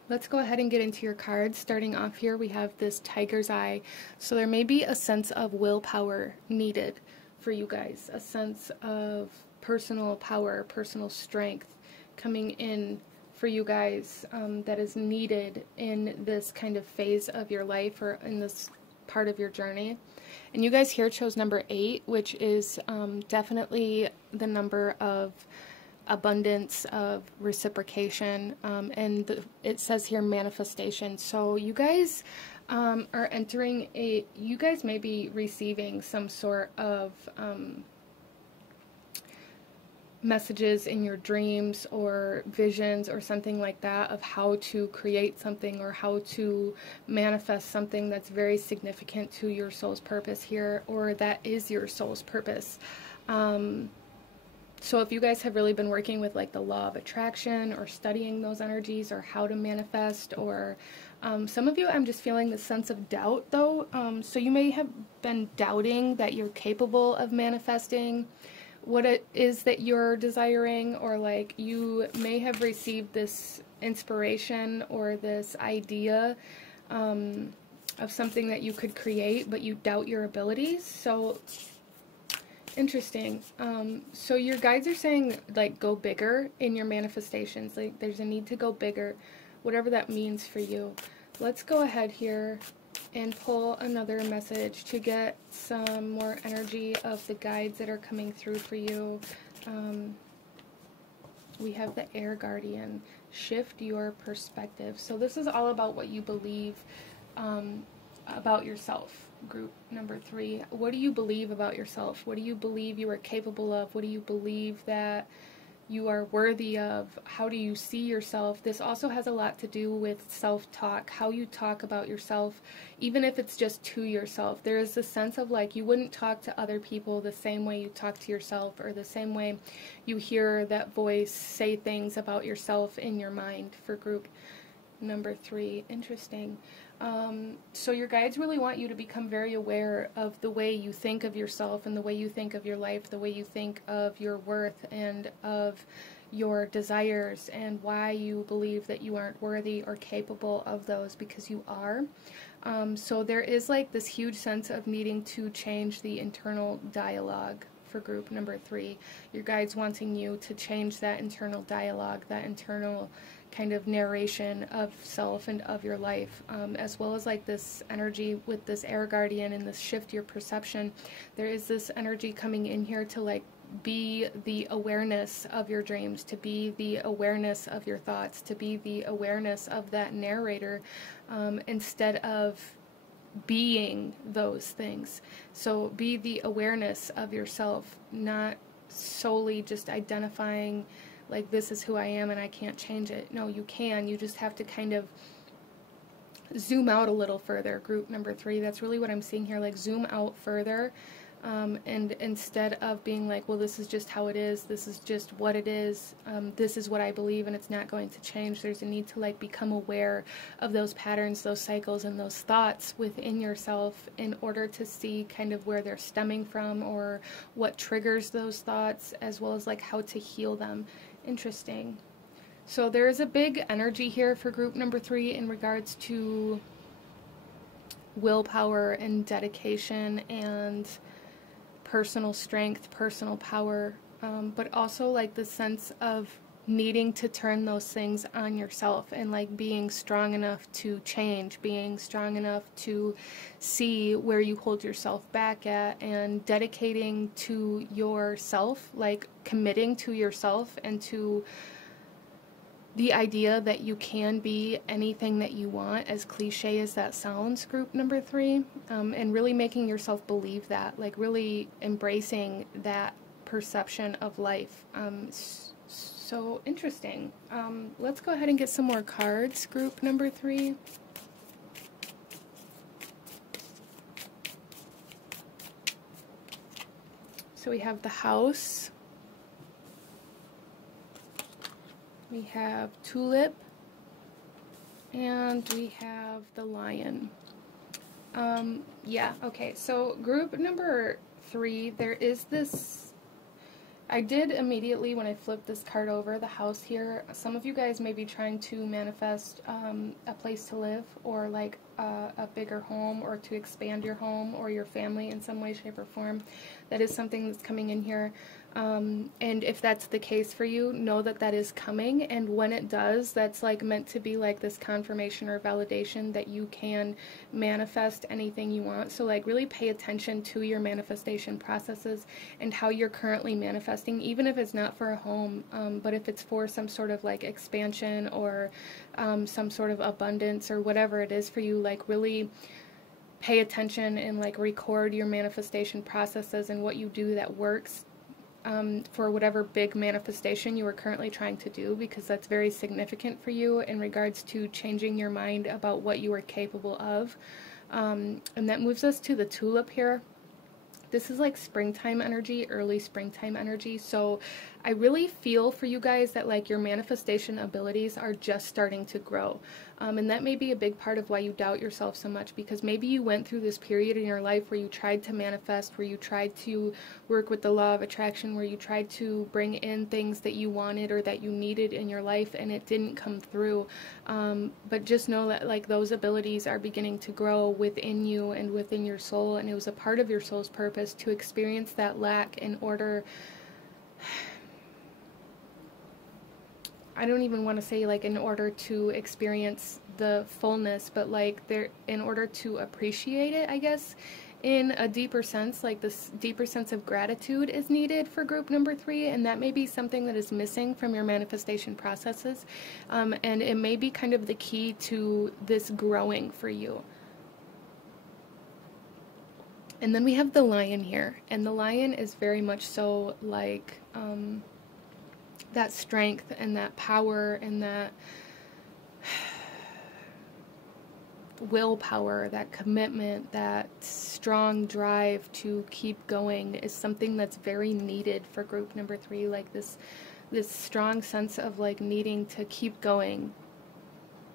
Let's go ahead and get into your cards. Starting off here, we have this tiger's eye. So there may be a sense of willpower needed for you guys, a sense of personal power, personal strength coming in for you guys, that is needed in this kind of phase of your life, or in this part of your journey. And you guys here chose number 8, which is definitely the number of abundance, of reciprocation, and it says here manifestation. So you guys are entering you guys may be receiving some sort of messages in your dreams or visions or something like that, of how to create something or how to manifest something that's very significant to your soul's purpose here, or that is your soul's purpose. So if you guys have really been working with like the law of attraction, or studying those energies, or how to manifest, or some of you, I'm just feeling the sense of doubt though. So you may have been doubting that you're capable of manifesting what it is that you're desiring, or like you may have received this inspiration or this idea of something that you could create, but you doubt your abilities. So interesting. So your guides are saying like go bigger in your manifestations. Like there's a need to go bigger, whatever that means for you. Let's go ahead here and pull another message to get some more energy of the guides that are coming through for you. We have the Air Guardian. Shift your perspective. So this is all about what you believe about yourself. Group number 3. What do you believe about yourself? What do you believe you are capable of? What do you believe that you are worthy of? How do you see yourself? This also has a lot to do with self-talk, how you talk about yourself, even if it's just to yourself. There is a sense of like you wouldn't talk to other people the same way you talk to yourself, or the same way you hear that voice say things about yourself in your mind, for group number 3. Interesting. So your guides really want you to become very aware of the way you think of yourself, and the way you think of your life, the way you think of your worth and of your desires, and why you believe that you aren't worthy or capable of those, because you are. So there is like this huge sense of needing to change the internal dialogue for group number 3. Your guides wanting you to change that internal dialogue, that internal kind of narration of self and of your life, as well as like this energy with this Air Guardian and this shift your perception. There is this energy coming in here to like be the awareness of your dreams, to be the awareness of your thoughts, to be the awareness of that narrator, instead of being those things. So be the awareness of yourself, not solely just identifying like this is who I am and I can't change it. No, you can. You just have to kind of zoom out a little further. Group number 3, that's really what I'm seeing here. Like zoom out further, and instead of being like, well, this is just how it is, this is just what it is, this is what I believe and it's not going to change. There's a need to like become aware of those patterns, those cycles, and those thoughts within yourself, in order to see kind of where they're stemming from, or what triggers those thoughts, as well as like how to heal them. Interesting. So there is a big energy here for group number 3 in regards to willpower and dedication and personal strength, personal power, but also like the sense of needing to turn those things on yourself, and like being strong enough to change, being strong enough to see where you hold yourself back at, and dedicating to yourself, like committing to yourself and to the idea that you can be anything that you want, as cliche as that sounds, group number 3, and really making yourself believe that, like really embracing that perception of life. So interesting. Let's go ahead and get some more cards, group number 3. So we have the House. We have Tulip, and we have the Lion. Yeah, okay, so group number 3, there is this, I did immediately when I flipped this card over, the House here, some of you guys may be trying to manifest a place to live, or like a bigger home, or to expand your home or your family in some way, shape, or form. That is something that's coming in here. And if that's the case for you, know that that is coming, and when it does, that's like meant to be like this confirmation or validation that you can manifest anything you want. So like really pay attention to your manifestation processes and how you're currently manifesting, even if it's not for a home, but if it's for some sort of like expansion, or some sort of abundance, or whatever it is for you. Like really pay attention and like record your manifestation processes and what you do that works for whatever big manifestation you are currently trying to do, because that's very significant for you in regards to changing your mind about what you are capable of. And that moves us to the Tulip here. This is like springtime energy, early springtime energy. So I really feel for you guys that like your manifestation abilities are just starting to grow. And that may be a big part of why you doubt yourself so much, because maybe you went through this period in your life where you tried to manifest, where you tried to work with the law of attraction, where you tried to bring in things that you wanted or that you needed in your life, and it didn't come through. But just know that like those abilities are beginning to grow within you and within your soul, and it was a part of your soul's purpose to experience that lack in order, I don't even want to say like in order to experience the fullness, but like in order to appreciate it, I guess, in a deeper sense. Like this deeper sense of gratitude is needed for group number 3, and that may be something that is missing from your manifestation processes, and it may be kind of the key to this growing for you. And then we have the Lion here, and the Lion is very much so like that strength and that power and that willpower, that commitment, that strong drive to keep going is something that's very needed for group number 3. Like this strong sense of like needing to keep going.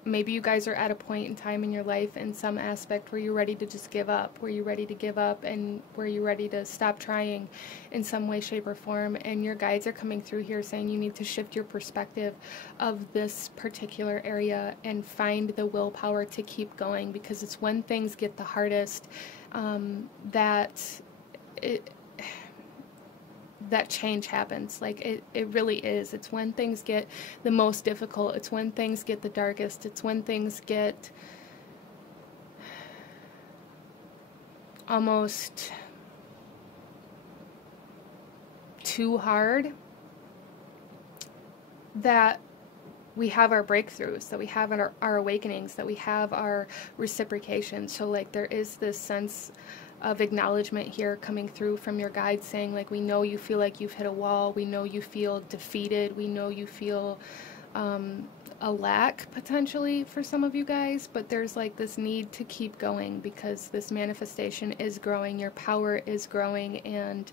Maybe you guys are at a point in time in your life in some aspect where you're ready to just give up, where you're ready to give up, and where you're ready to stop trying in some way, shape, or form. And your guides are coming through here saying you need to shift your perspective of this particular area and find the willpower to keep going, because it's when things get the hardest that change happens. Like it really is. It's when things get the most difficult. It's when things get the darkest. It's when things get almost too hard that we have our breakthroughs, that we have our awakenings, that we have our reciprocation. So like there is this sense of acknowledgement here coming through from your guides saying like, we know you feel like you've hit a wall, we know you feel defeated, we know you feel a lack potentially for some of you guys, but there's like this need to keep going because this manifestation is growing, your power is growing, and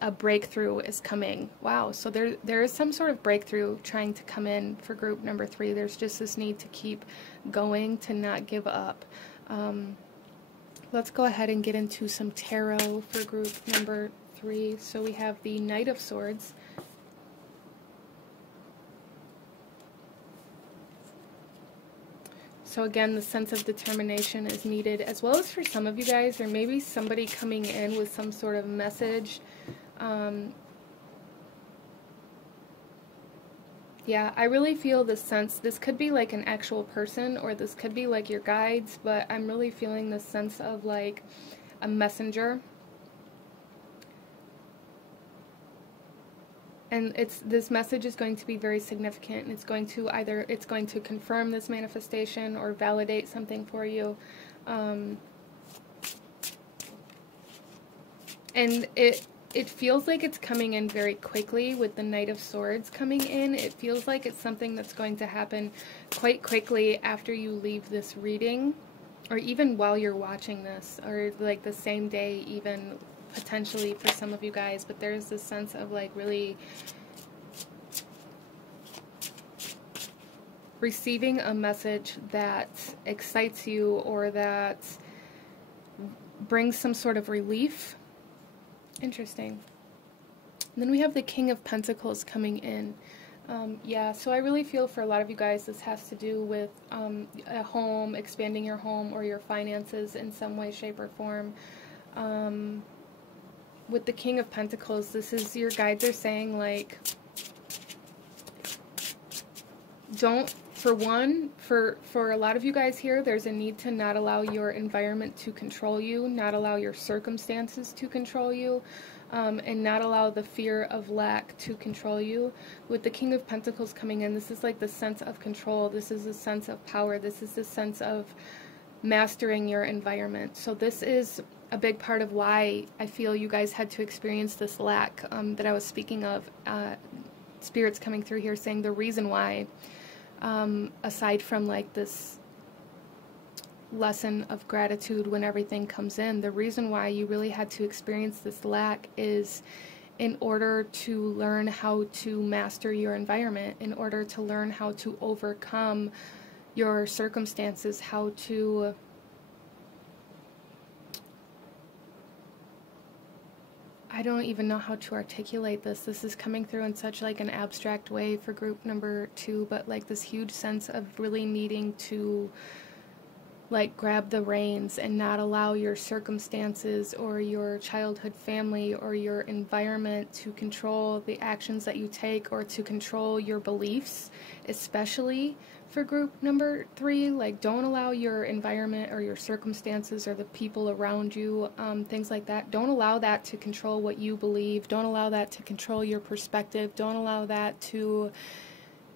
a breakthrough is coming. Wow, so there is some sort of breakthrough trying to come in for group number 3. There's just this need to keep going, to not give up. Let's go ahead and get into some tarot for group number 3. So we have the Knight of Swords. So again, the sense of determination is needed, as well as for some of you guys, there may be somebody coming in with some sort of message Yeah, I really feel this sense. This could be like an actual person, or this could be like your guides, but I'm really feeling this sense of like a messenger. And this message is going to be very significant, and it's going to confirm this manifestation or validate something for you. And it feels like it's coming in very quickly with the Knight of Swords coming in. It feels like it's something that's going to happen quite quickly after you leave this reading, or even while you're watching this, or like the same day even, potentially for some of you guys. But there's this sense of like really receiving a message that excites you, or that brings some sort of relief. Interesting. And then we have the King of Pentacles coming in. Yeah, so I really feel for a lot of you guys this has to do with a home, expanding your home, or your finances in some way, shape, or form. With the King of Pentacles, this is your guides are saying, like, don't, for a lot of you guys here, there's a need to not allow your environment to control you, not allow your circumstances to control you, and not allow the fear of lack to control you. With the King of Pentacles coming in, this is like the sense of control. This is a sense of power. This is the sense of mastering your environment. So this is a big part of why I feel you guys had to experience this lack that I was speaking of. Spirits coming through here saying the reason why, aside from like this lesson of gratitude when everything comes in, the reason why you really had to experience this lack is in order to learn how to master your environment, in order to learn how to overcome your circumstances, how to I don't even know how to articulate this. This is coming through in such like an abstract way for group number 2, but like this huge sense of really needing to like grab the reins and not allow your circumstances or your childhood family or your environment to control the actions that you take, or to control your beliefs, especially for group number 3. Like, don't allow your environment or your circumstances or the people around you, things like that, don't allow that to control what you believe. Don't allow that to control your perspective. Don't allow that to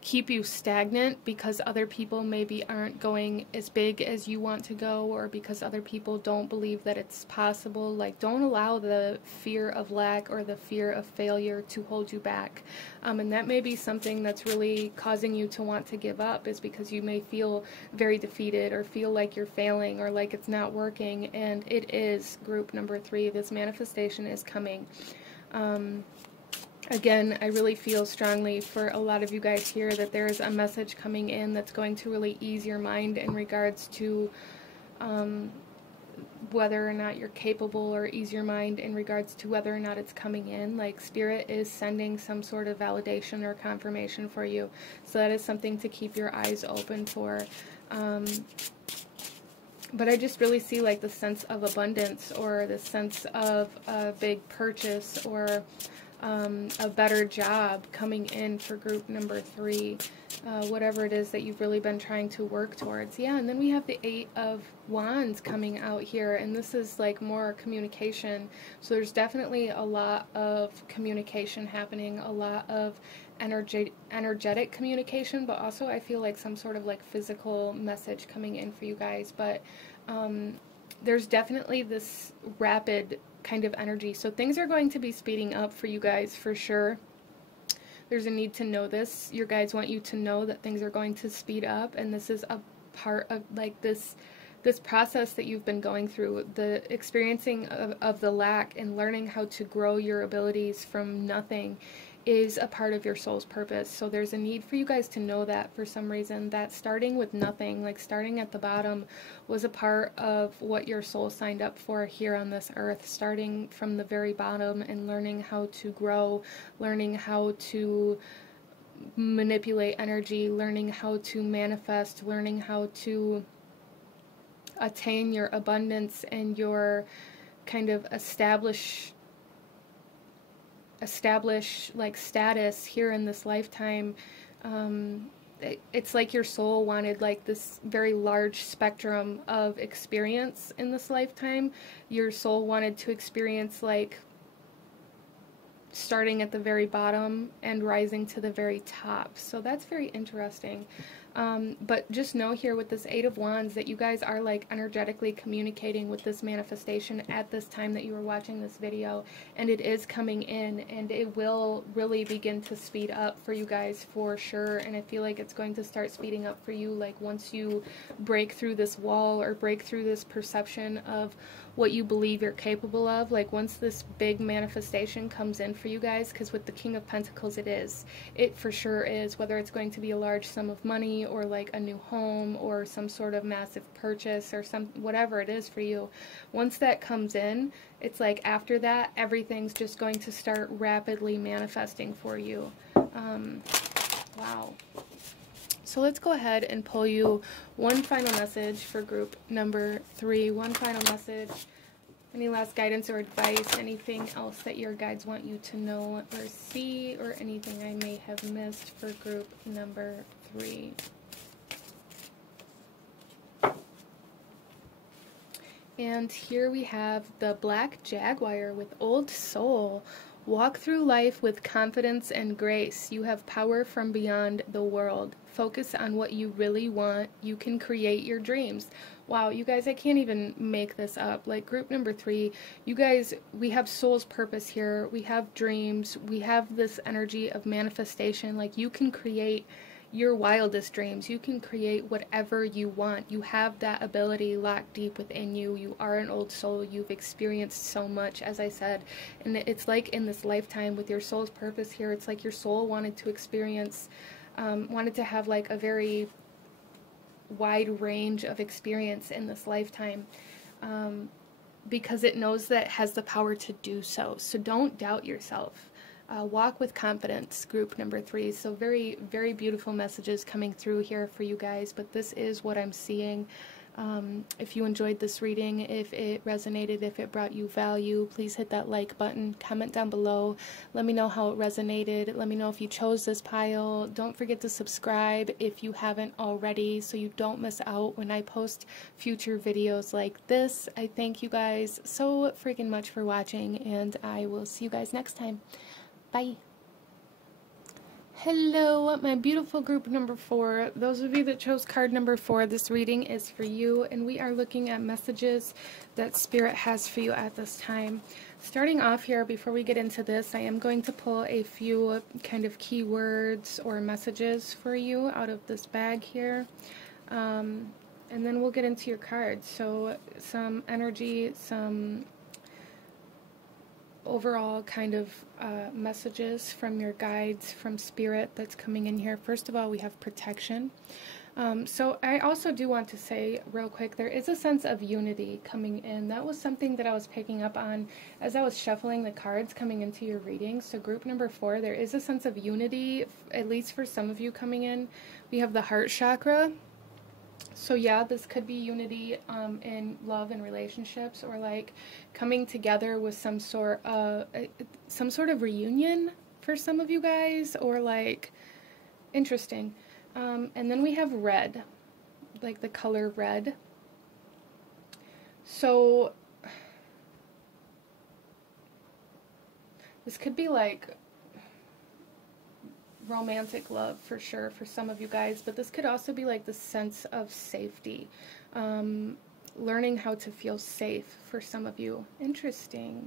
keep you stagnant because other people maybe aren't going as big as you want to go, or because other people don't believe that it's possible. Like, don't allow the fear of lack or the fear of failure to hold you back. And that may be something that's really causing you to want to give up, is because you may feel very defeated or feel like you're failing or like it's not working. And it is, group number 3, this manifestation is coming. Again, I really feel strongly for a lot of you guys here that there is a message coming in that's going to really ease your mind in regards to whether or not you're capable, or ease your mind in regards to whether or not it's coming in. Like, Spirit is sending some sort of validation or confirmation for you. So that is something to keep your eyes open for. But I just really see like the sense of abundance, or the sense of a big purchase, or a better job coming in for group number 3, whatever it is that you've really been trying to work towards. Yeah, and then we have the 8 of Wands coming out here, and this is like more communication. So there's definitely a lot of communication happening, a lot of energetic communication, but also I feel like some sort of like physical message coming in for you guys. But there's definitely this rapid kind of energy. So things are going to be speeding up for you guys for sure. There's a need to know this. Your guides want you to know that things are going to speed up, and this is a part of like this process that you've been going through, the experiencing of the lack and learning how to grow your abilities from nothing is a part of your soul's purpose. So there's a need for you guys to know that for some reason, that starting with nothing, like starting at the bottom, was a part of what your soul signed up for here on this earth. Starting from the very bottom and learning how to grow, learning how to manipulate energy, learning how to manifest, learning how to attain your abundance and your kind of establish like status here in this lifetime, It's like your soul wanted like this very large spectrum of experience in this lifetime. Your soul wanted to experience like starting at the very bottom and rising to the very top. So that's very interesting. But just know here with this Eight of Wands that you guys are like energetically communicating with this manifestation at this time that you are watching this video, and it is coming in, and it will really begin to speed up for you guys for sure. And I feel like it's going to start speeding up for you like once you break through this wall or break through this perception of what you believe you're capable of. Like once this big manifestation comes in for you guys, because with the King of Pentacles it for sure is, whether it's going to be a large sum of money or like a new home or some sort of massive purchase or whatever it is for you, once that comes in, it's like after that everything's just going to start rapidly manifesting for you. Wow. So let's go ahead and pull you one final message for group number 3. One final message. Any last guidance or advice? Anything else that your guides want you to know or see, or anything I may have missed for group number 3? And here we have the Black Jaguar with Old Soul. Walk through life with confidence and grace. You have power from beyond the world. Focus on what you really want. You can create your dreams. Wow, you guys, I can't even make this up. Like group number 3, you guys, we have soul's purpose here. We have dreams. We have this energy of manifestation. Like you can create your wildest dreams. You can create whatever you want. You have that ability locked deep within you. You are an old soul. You've experienced so much, as I said. And it's like in this lifetime with your soul's purpose here, it's like your soul wanted to experience, wanted to have like a very wide range of experience in this lifetime, because it knows that it has the power to do so. So don't doubt yourself. Walk with confidence, group number 3. So very, very beautiful messages coming through here for you guys, but this is what I'm seeing. If you enjoyed this reading, if it resonated, if it brought you value, please hit that like button, comment down below, let me know how it resonated, let me know if you chose this pile. Don't forget to subscribe if you haven't already so you don't miss out when I post future videos like this. I thank you guys so freaking much for watching, and I will see you guys next time. Bye. Hello, my beautiful group number 4. Those of you that chose card number 4, this reading is for you, and we are looking at messages that Spirit has for you at this time. Starting off here, before we get into this, I am going to pull a few kind of keywords or messages for you out of this bag here. And then we'll get into your cards. So some energy, some overall kind of messages from your guides, from Spirit that's coming in here. First of all, we have protection. So I also do want to say real quick, there is a sense of unity coming in. That was something that I was picking up on as I was shuffling the cards coming into your reading. So group number 4, there is a sense of unity, at least for some of you coming in. We have the heart chakra. So yeah, this could be unity in love and relationships, or like coming together with some sort of reunion for some of you guys, or like interesting. And then we have red, like the color red. So this could be like romantic love for sure for some of you guys, but this could also be like the sense of safety, learning how to feel safe for some of you. Interesting.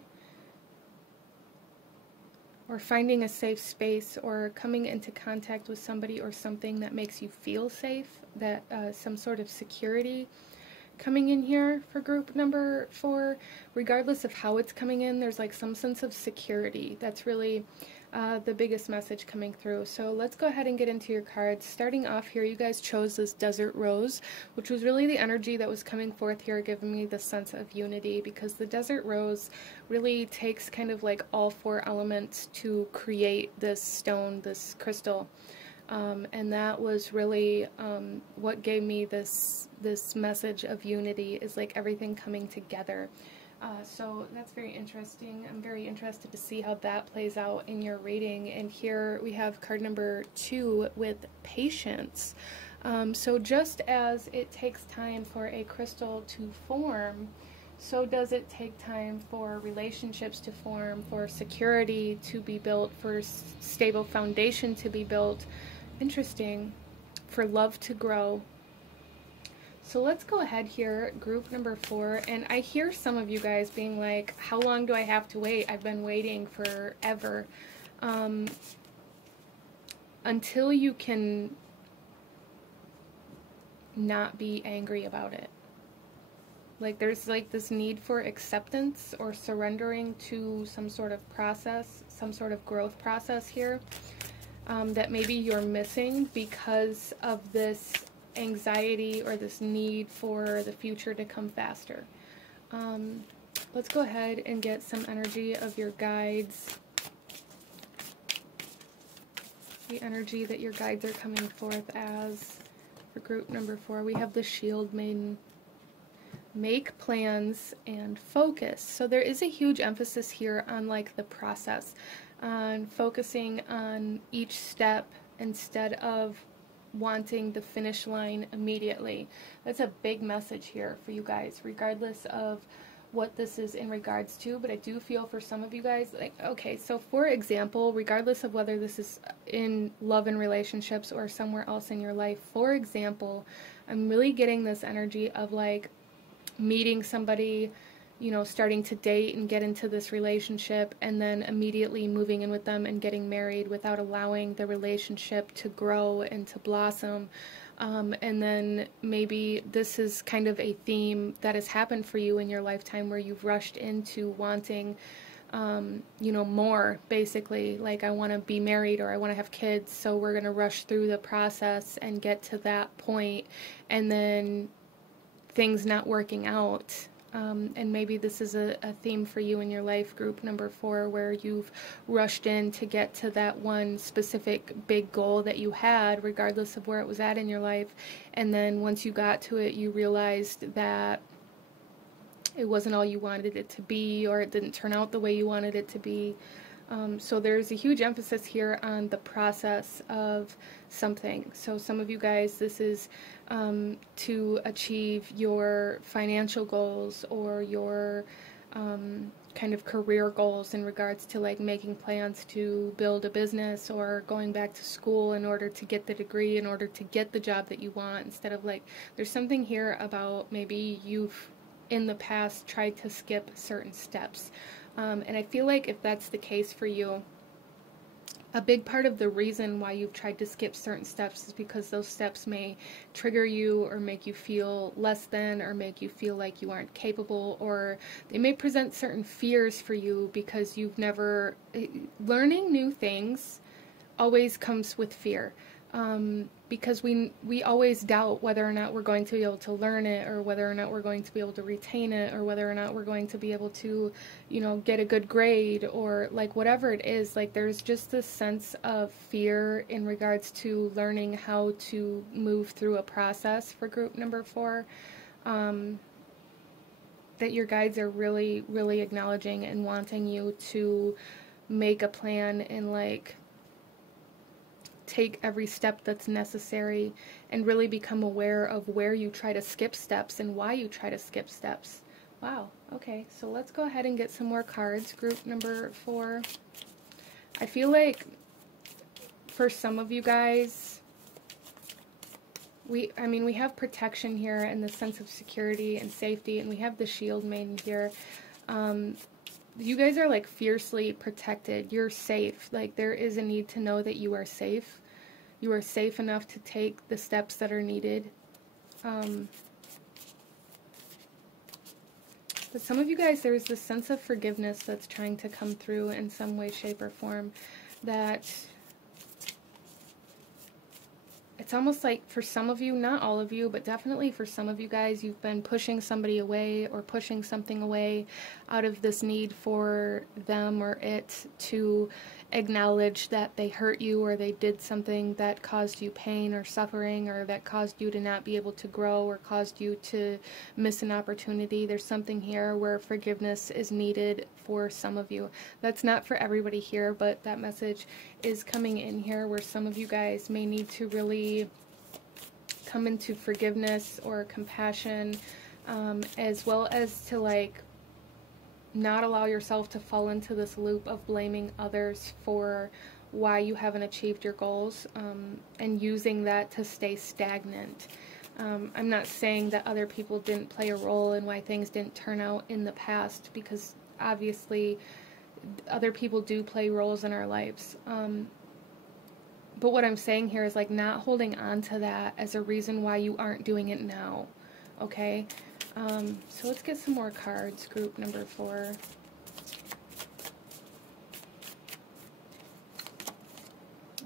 Or finding a safe space, or coming into contact with somebody or something that makes you feel safe, that some sort of security coming in here for group number 4. Regardless of how it's coming in, there's like some sense of security. That's really the biggest message coming through. So let's go ahead and get into your cards. Starting off here, you guys chose this Desert Rose, which was really the energy that was coming forth here, giving me the sense of unity, because the Desert Rose really takes kind of like all 4 elements to create this stone, this crystal. And that was really what gave me this message of unity, is like everything coming together. So that's very interesting. I'm very interested to see how that plays out in your reading. And here we have card number 2 with patience. So just as it takes time for a crystal to form, so does it take time for relationships to form, for security to be built, for stable foundation to be built. Interesting. For love to grow. So let's go ahead here, group number 4, and I hear some of you guys being like, how long do I have to wait? I've been waiting forever. Until you can not be angry about it. Like there's like this need for acceptance or surrendering to some sort of process, some sort of growth process here, that maybe you're missing because of this anxiety or this need for the future to come faster. Let's go ahead and get some energy of your guides. The energy that your guides are coming forth as. For group number 4, we have the Shield Maiden. Make plans and focus. So there is a huge emphasis here on like the process, on focusing on each step instead of wanting the finish line immediately. That's a big message here for you guys, regardless of what this is in regards to. But I do feel for some of you guys, like, okay, so for example, regardless of whether this is in love and relationships or somewhere else in your life, for example, I'm really getting this energy of like meeting somebody, you know, starting to date and get into this relationship, and then immediately moving in with them and getting married without allowing the relationship to grow and to blossom. And then maybe this is kind of a theme that has happened for you in your lifetime, where you've rushed into wanting, you know, more, basically, like I want to be married or I want to have kids, so we're going to rush through the process and get to that point, and then things not working out. And maybe this is a theme for you in your life, group number 4, where you've rushed in to get to that one specific big goal that you had, regardless of where it was at in your life. And then once you got to it, you realized that it wasn't all you wanted it to be, or it didn't turn out the way you wanted it to be. So there's a huge emphasis here on the process of something. So some of you guys, this is to achieve your financial goals or your kind of career goals in regards to like making plans to build a business or going back to school in order to get the degree, in order to get the job that you want, instead of like, there's something here about maybe you've in the past tried to skip certain steps. And I feel like if that's the case for you, a big part of the reason why you've tried to skip certain steps is because those steps may trigger you or make you feel less than, or make you feel like you aren't capable, or they may present certain fears for you because you've never... Learning new things always comes with fear. Because we always doubt whether or not we're going to be able to learn it, or whether or not we're going to be able to retain it, or whether or not we're going to be able to, you know, get a good grade, or like whatever it is. Like there's just this sense of fear in regards to learning how to move through a process for group number 4, that your guides are really, really acknowledging and wanting you to make a plan and like take every step that's necessary, and really become aware of where you try to skip steps and why you try to skip steps. Wow, okay, so let's go ahead and get some more cards. Group number 4. I feel like for some of you guys, we have protection here and the sense of security and safety, and we have the Shield Maiden here. You guys are like fiercely protected. You're safe. Like there is a need to know that you are safe. You are safe enough to take the steps that are needed. But some of you guys, there is this sense of forgiveness that's trying to come through in some way, shape, or form, that it's almost like for some of you, not all of you, but definitely for some of you guys, you've been pushing somebody away or pushing something away out of this need for them or it to acknowledge that they hurt you, or they did something that caused you pain or suffering, or that caused you to not be able to grow, or caused you to miss an opportunity. There's something here where forgiveness is needed for some of you. That's not for everybody here, but that message is coming in here where some of you guys may need to really come into forgiveness or compassion, as well as to like not allow yourself to fall into this loop of blaming others for why you haven't achieved your goals, and using that to stay stagnant. I'm not saying that other people didn't play a role in why things didn't turn out in the past, because obviously other people do play roles in our lives. But what I'm saying here is like not holding on to that as a reason why you aren't doing it now. Okay? So let's get some more cards, group number 4.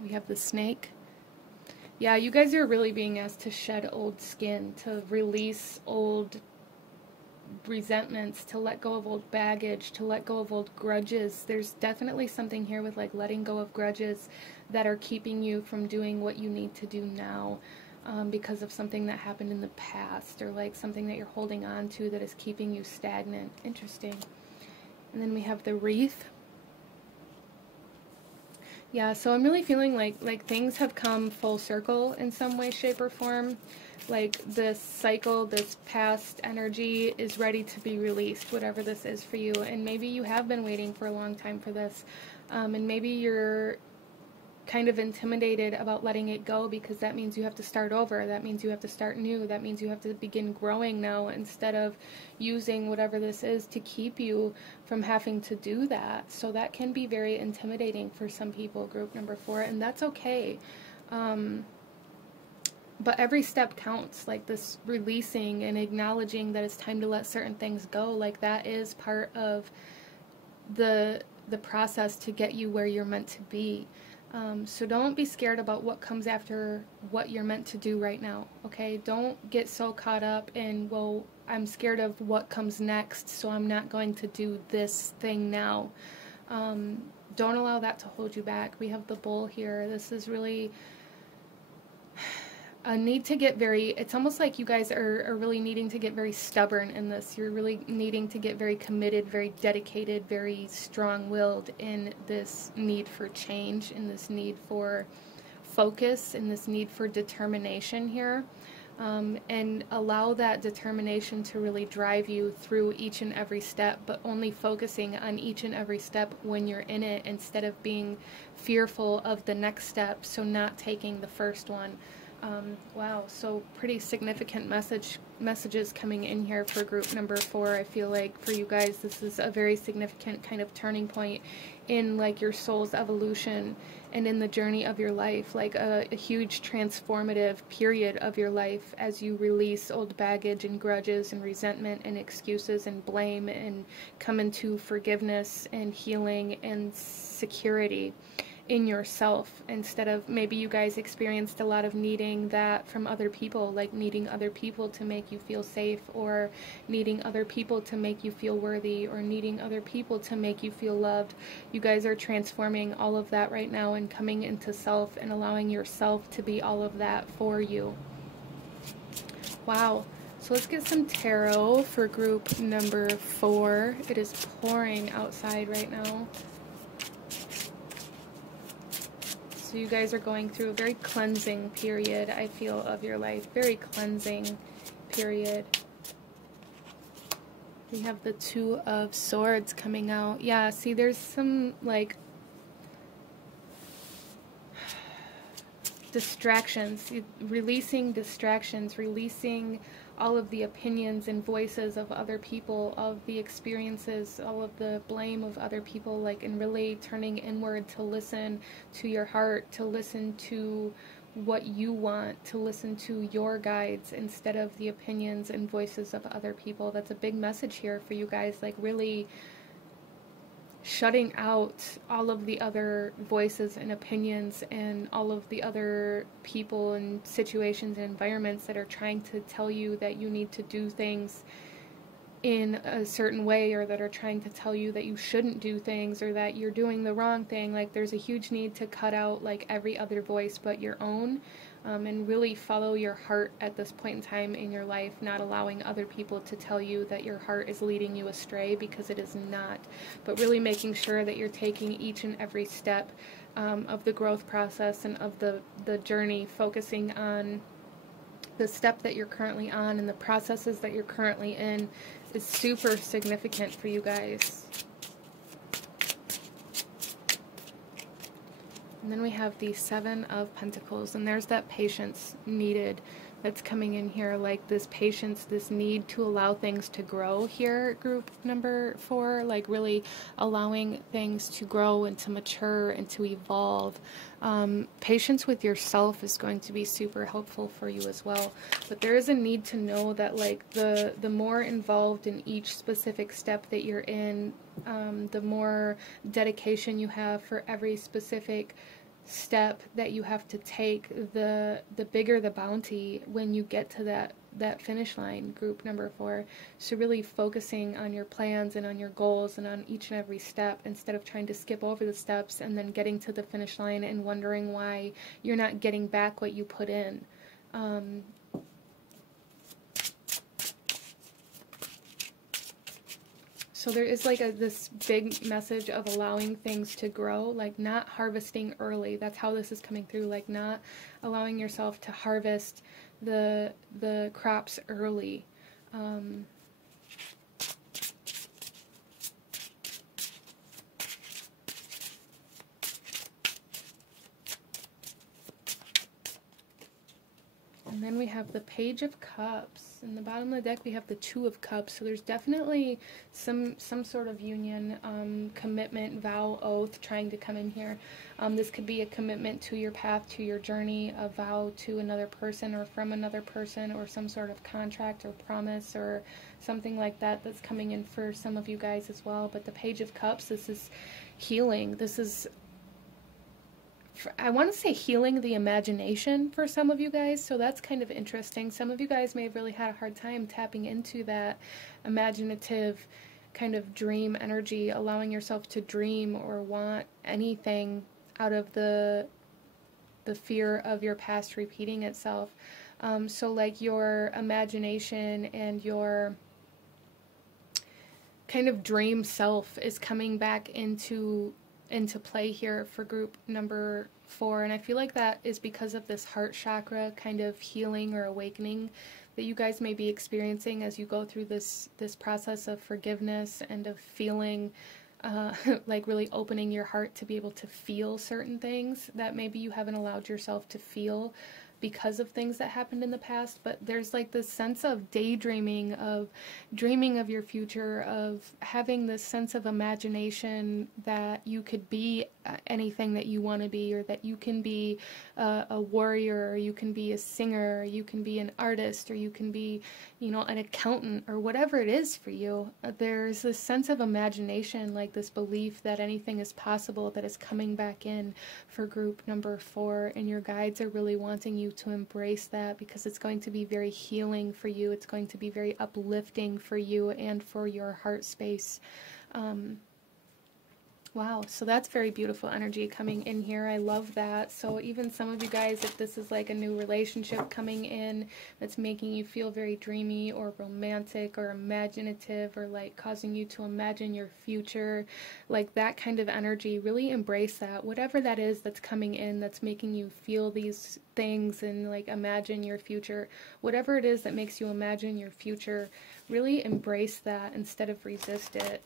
We have the snake. Yeah, you guys are really being asked to shed old skin, to release old resentments, to let go of old baggage, to let go of old grudges. There's definitely something here with like letting go of grudges that are keeping you from doing what you need to do now, because of something that happened in the past, or like something that you're holding on to that is keeping you stagnant. Interesting. And then we have the wreath. Yeah, so I'm really feeling like things have come full circle in some way, shape, or form. Like this cycle, this past energy is ready to be released, whatever this is for you. And maybe you have been waiting for a long time for this. And maybe you're kind of intimidated about letting it go, because that means you have to start over. That means you have to start new. That means you have to begin growing now, instead of using whatever this is to keep you from having to do that. So that can be very intimidating for some people, group number 4, and that's okay. But every step counts, like this releasing and acknowledging that it's time to let certain things go. Like that is part of the process to get you where you're meant to be. So don't be scared about what comes after what you're meant to do right now, okay? Don't get so caught up in, well, I'm scared of what comes next, so I'm not going to do this thing now. Don't allow that to hold you back. We have the bull here. This is really a need to get very, it's almost like you guys are really needing to get very stubborn in this. You're really needing to get very committed, very dedicated, very strong-willed in this need for change, in this need for focus, in this need for determination here. And allow that determination to really drive you through each and every step, but only focusing on each and every step when you're in it, instead of being fearful of the next step, so not taking the first one. Wow, so pretty significant messages coming in here for group number 4. I feel like for you guys this is a very significant kind of turning point in like your soul's evolution and in the journey of your life, like a huge transformative period of your life as you release old baggage and grudges and resentment and excuses and blame, and come into forgiveness and healing and security in yourself, instead of maybe you guys experienced a lot of needing that from other people, like needing other people to make you feel safe, or needing other people to make you feel worthy, or needing other people to make you feel loved. You guys are transforming all of that right now and coming into self and allowing yourself to be all of that for you. Wow. So let's get some tarot for group number 4. It is pouring outside right now. So you guys are going through a very cleansing period, I feel, of your life. Very cleansing period. We have the 2 of Swords coming out. Yeah, see, there's some, like, distractions. Releasing distractions, releasing all of the opinions and voices of other people, of the experiences, all of the blame of other people, like, and really turning inward to listen to your heart, to listen to what you want, to listen to your guides instead of the opinions and voices of other people. That's a big message here for you guys, like really shutting out all of the other voices and opinions and all of the other people and situations and environments that are trying to tell you that you need to do things in a certain way, or that are trying to tell you that you shouldn't do things or that you're doing the wrong thing. Like, there's a huge need to cut out like every other voice but your own, and really follow your heart at this point in time in your life, not allowing other people to tell you that your heart is leading you astray, because it is not, but really making sure that you're taking each and every step of the growth process and of the journey, focusing on the step that you're currently on and the processes that you're currently in is super significant for you guys. And then we have the Seven of Pentacles, and there's that patience needed that's coming in here, like this patience, this need to allow things to grow here, group number 4, like really allowing things to grow and to mature and to evolve. Patience with yourself is going to be super helpful for you as well, but there is a need to know that like the more involved in each specific step that you're in, the more dedication you have for every specific step that you have to take, the bigger the bounty when you get to that finish line, group number 4. So really focusing on your plans and on your goals and on each and every step, instead of trying to skip over the steps and then getting to the finish line and wondering why you're not getting back what you put in. So there is like this big message of allowing things to grow, like not harvesting early. That's how this is coming through, like not allowing yourself to harvest the crops early. And then we have the Page of Cups. In the bottom of the deck, we have the Two of Cups. So there's definitely some sort of union, commitment, vow, oath trying to come in here. This could be a commitment to your path, to your journey, a vow to another person or from another person, or some sort of contract or promise or something like that that's coming in for some of you guys as well. But the Page of Cups, this is healing. This is, I want to say, healing the imagination for some of you guys, so that's kind of interesting. Some of you guys may have really had a hard time tapping into that imaginative kind of dream energy, allowing yourself to dream or want anything out of the fear of your past repeating itself. So like your imagination and your kind of dream self is coming back into play here for group number 4, and I feel like that is because of this heart chakra kind of healing or awakening that you guys may be experiencing as you go through this process of forgiveness and of feeling like really opening your heart to be able to feel certain things that maybe you haven't allowed yourself to feel because of things that happened in the past. But there's like this sense of daydreaming, of dreaming of your future, of having this sense of imagination that you could be anything that you want to be, or that you can be a warrior, or you can be a singer, or you can be an artist, or you can be, you know, an accountant, or whatever it is for you. There's this sense of imagination, like this belief that anything is possible, that is coming back in for group number 4, and your guides are really wanting you to embrace that, because it's going to be very healing for you. It's going to be very uplifting for you and for your heart space. Wow, so that's very beautiful energy coming in here. I love that. So even some of you guys, if this is like a new relationship coming in that's making you feel very dreamy or romantic or imaginative, or like causing you to imagine your future, like that kind of energy, really embrace that. Whatever that is that's coming in that's making you feel these things and like imagine your future, whatever it is that makes you imagine your future, really embrace that instead of resist it.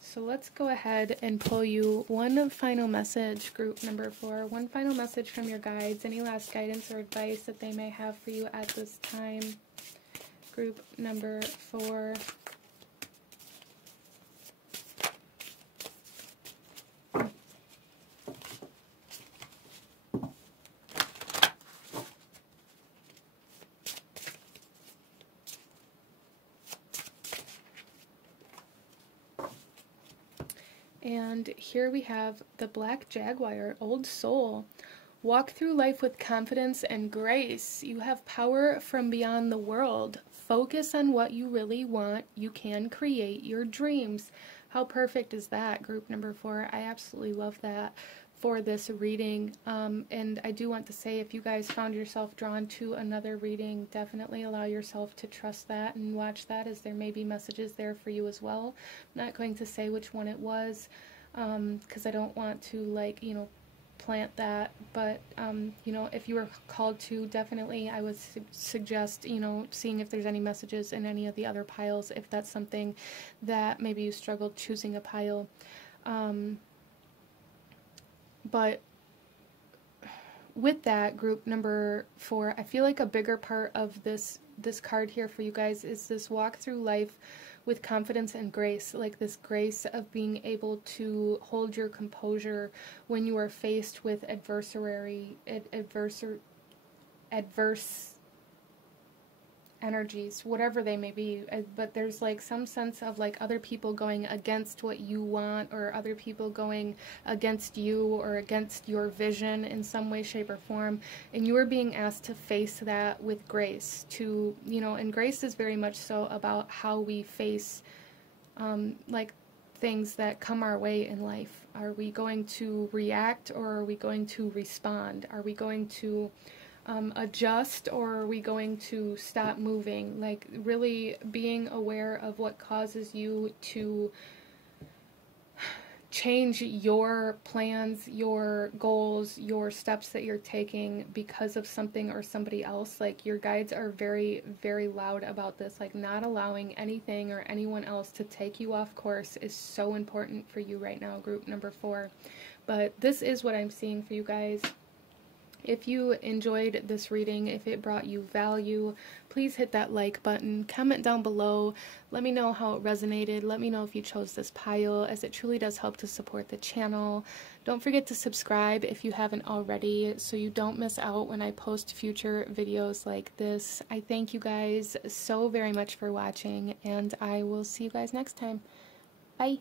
So let's go ahead and pull you one final message, group number 4. One final message from your guides. Any last guidance or advice that they may have for you at this time, group number 4. And here we have the Black Jaguar, Old Soul. Walk through life with confidence and grace. You have power from beyond the world. Focus on what you really want. You can create your dreams. How perfect is that, group number 4? I absolutely love that for this reading. And I do want to say, if you guys found yourself drawn to another reading, definitely allow yourself to trust that and watch that, as there may be messages there for you as well. I'm not going to say which one it was, because I don't want to, like, you know, plant that, but you know, if you were called to, definitely I would suggest, you know, seeing if there's any messages in any of the other piles, if that's something that maybe you struggled choosing a pile. But with that, group number 4, I feel like a bigger part of this card here for you guys is this walk through life with confidence and grace, like this grace of being able to hold your composure when you are faced with adverse energies, whatever they may be. But there's like some sense of like other people going against what you want, or other people going against you or against your vision in some way, shape, or form, and you are being asked to face that with grace, to, you know, and grace is very much so about how we face like things that come our way in life. Are we going to react, or are we going to respond? Are we going to adjust, or are we going to stop moving? Like, really being aware of what causes you to change your plans, your goals, your steps that you're taking because of something or somebody else. Like, your guides are very, very loud about this. Like, not allowing anything or anyone else to take you off course is so important for you right now, group number 4. But this is what I'm seeing for you guys. If you enjoyed this reading, if it brought you value, please hit that like button, comment down below, let me know how it resonated, let me know if you chose this pile, as it truly does help to support the channel. Don't forget to subscribe if you haven't already, so you don't miss out when I post future videos like this. I thank you guys so very much for watching, and I will see you guys next time. Bye!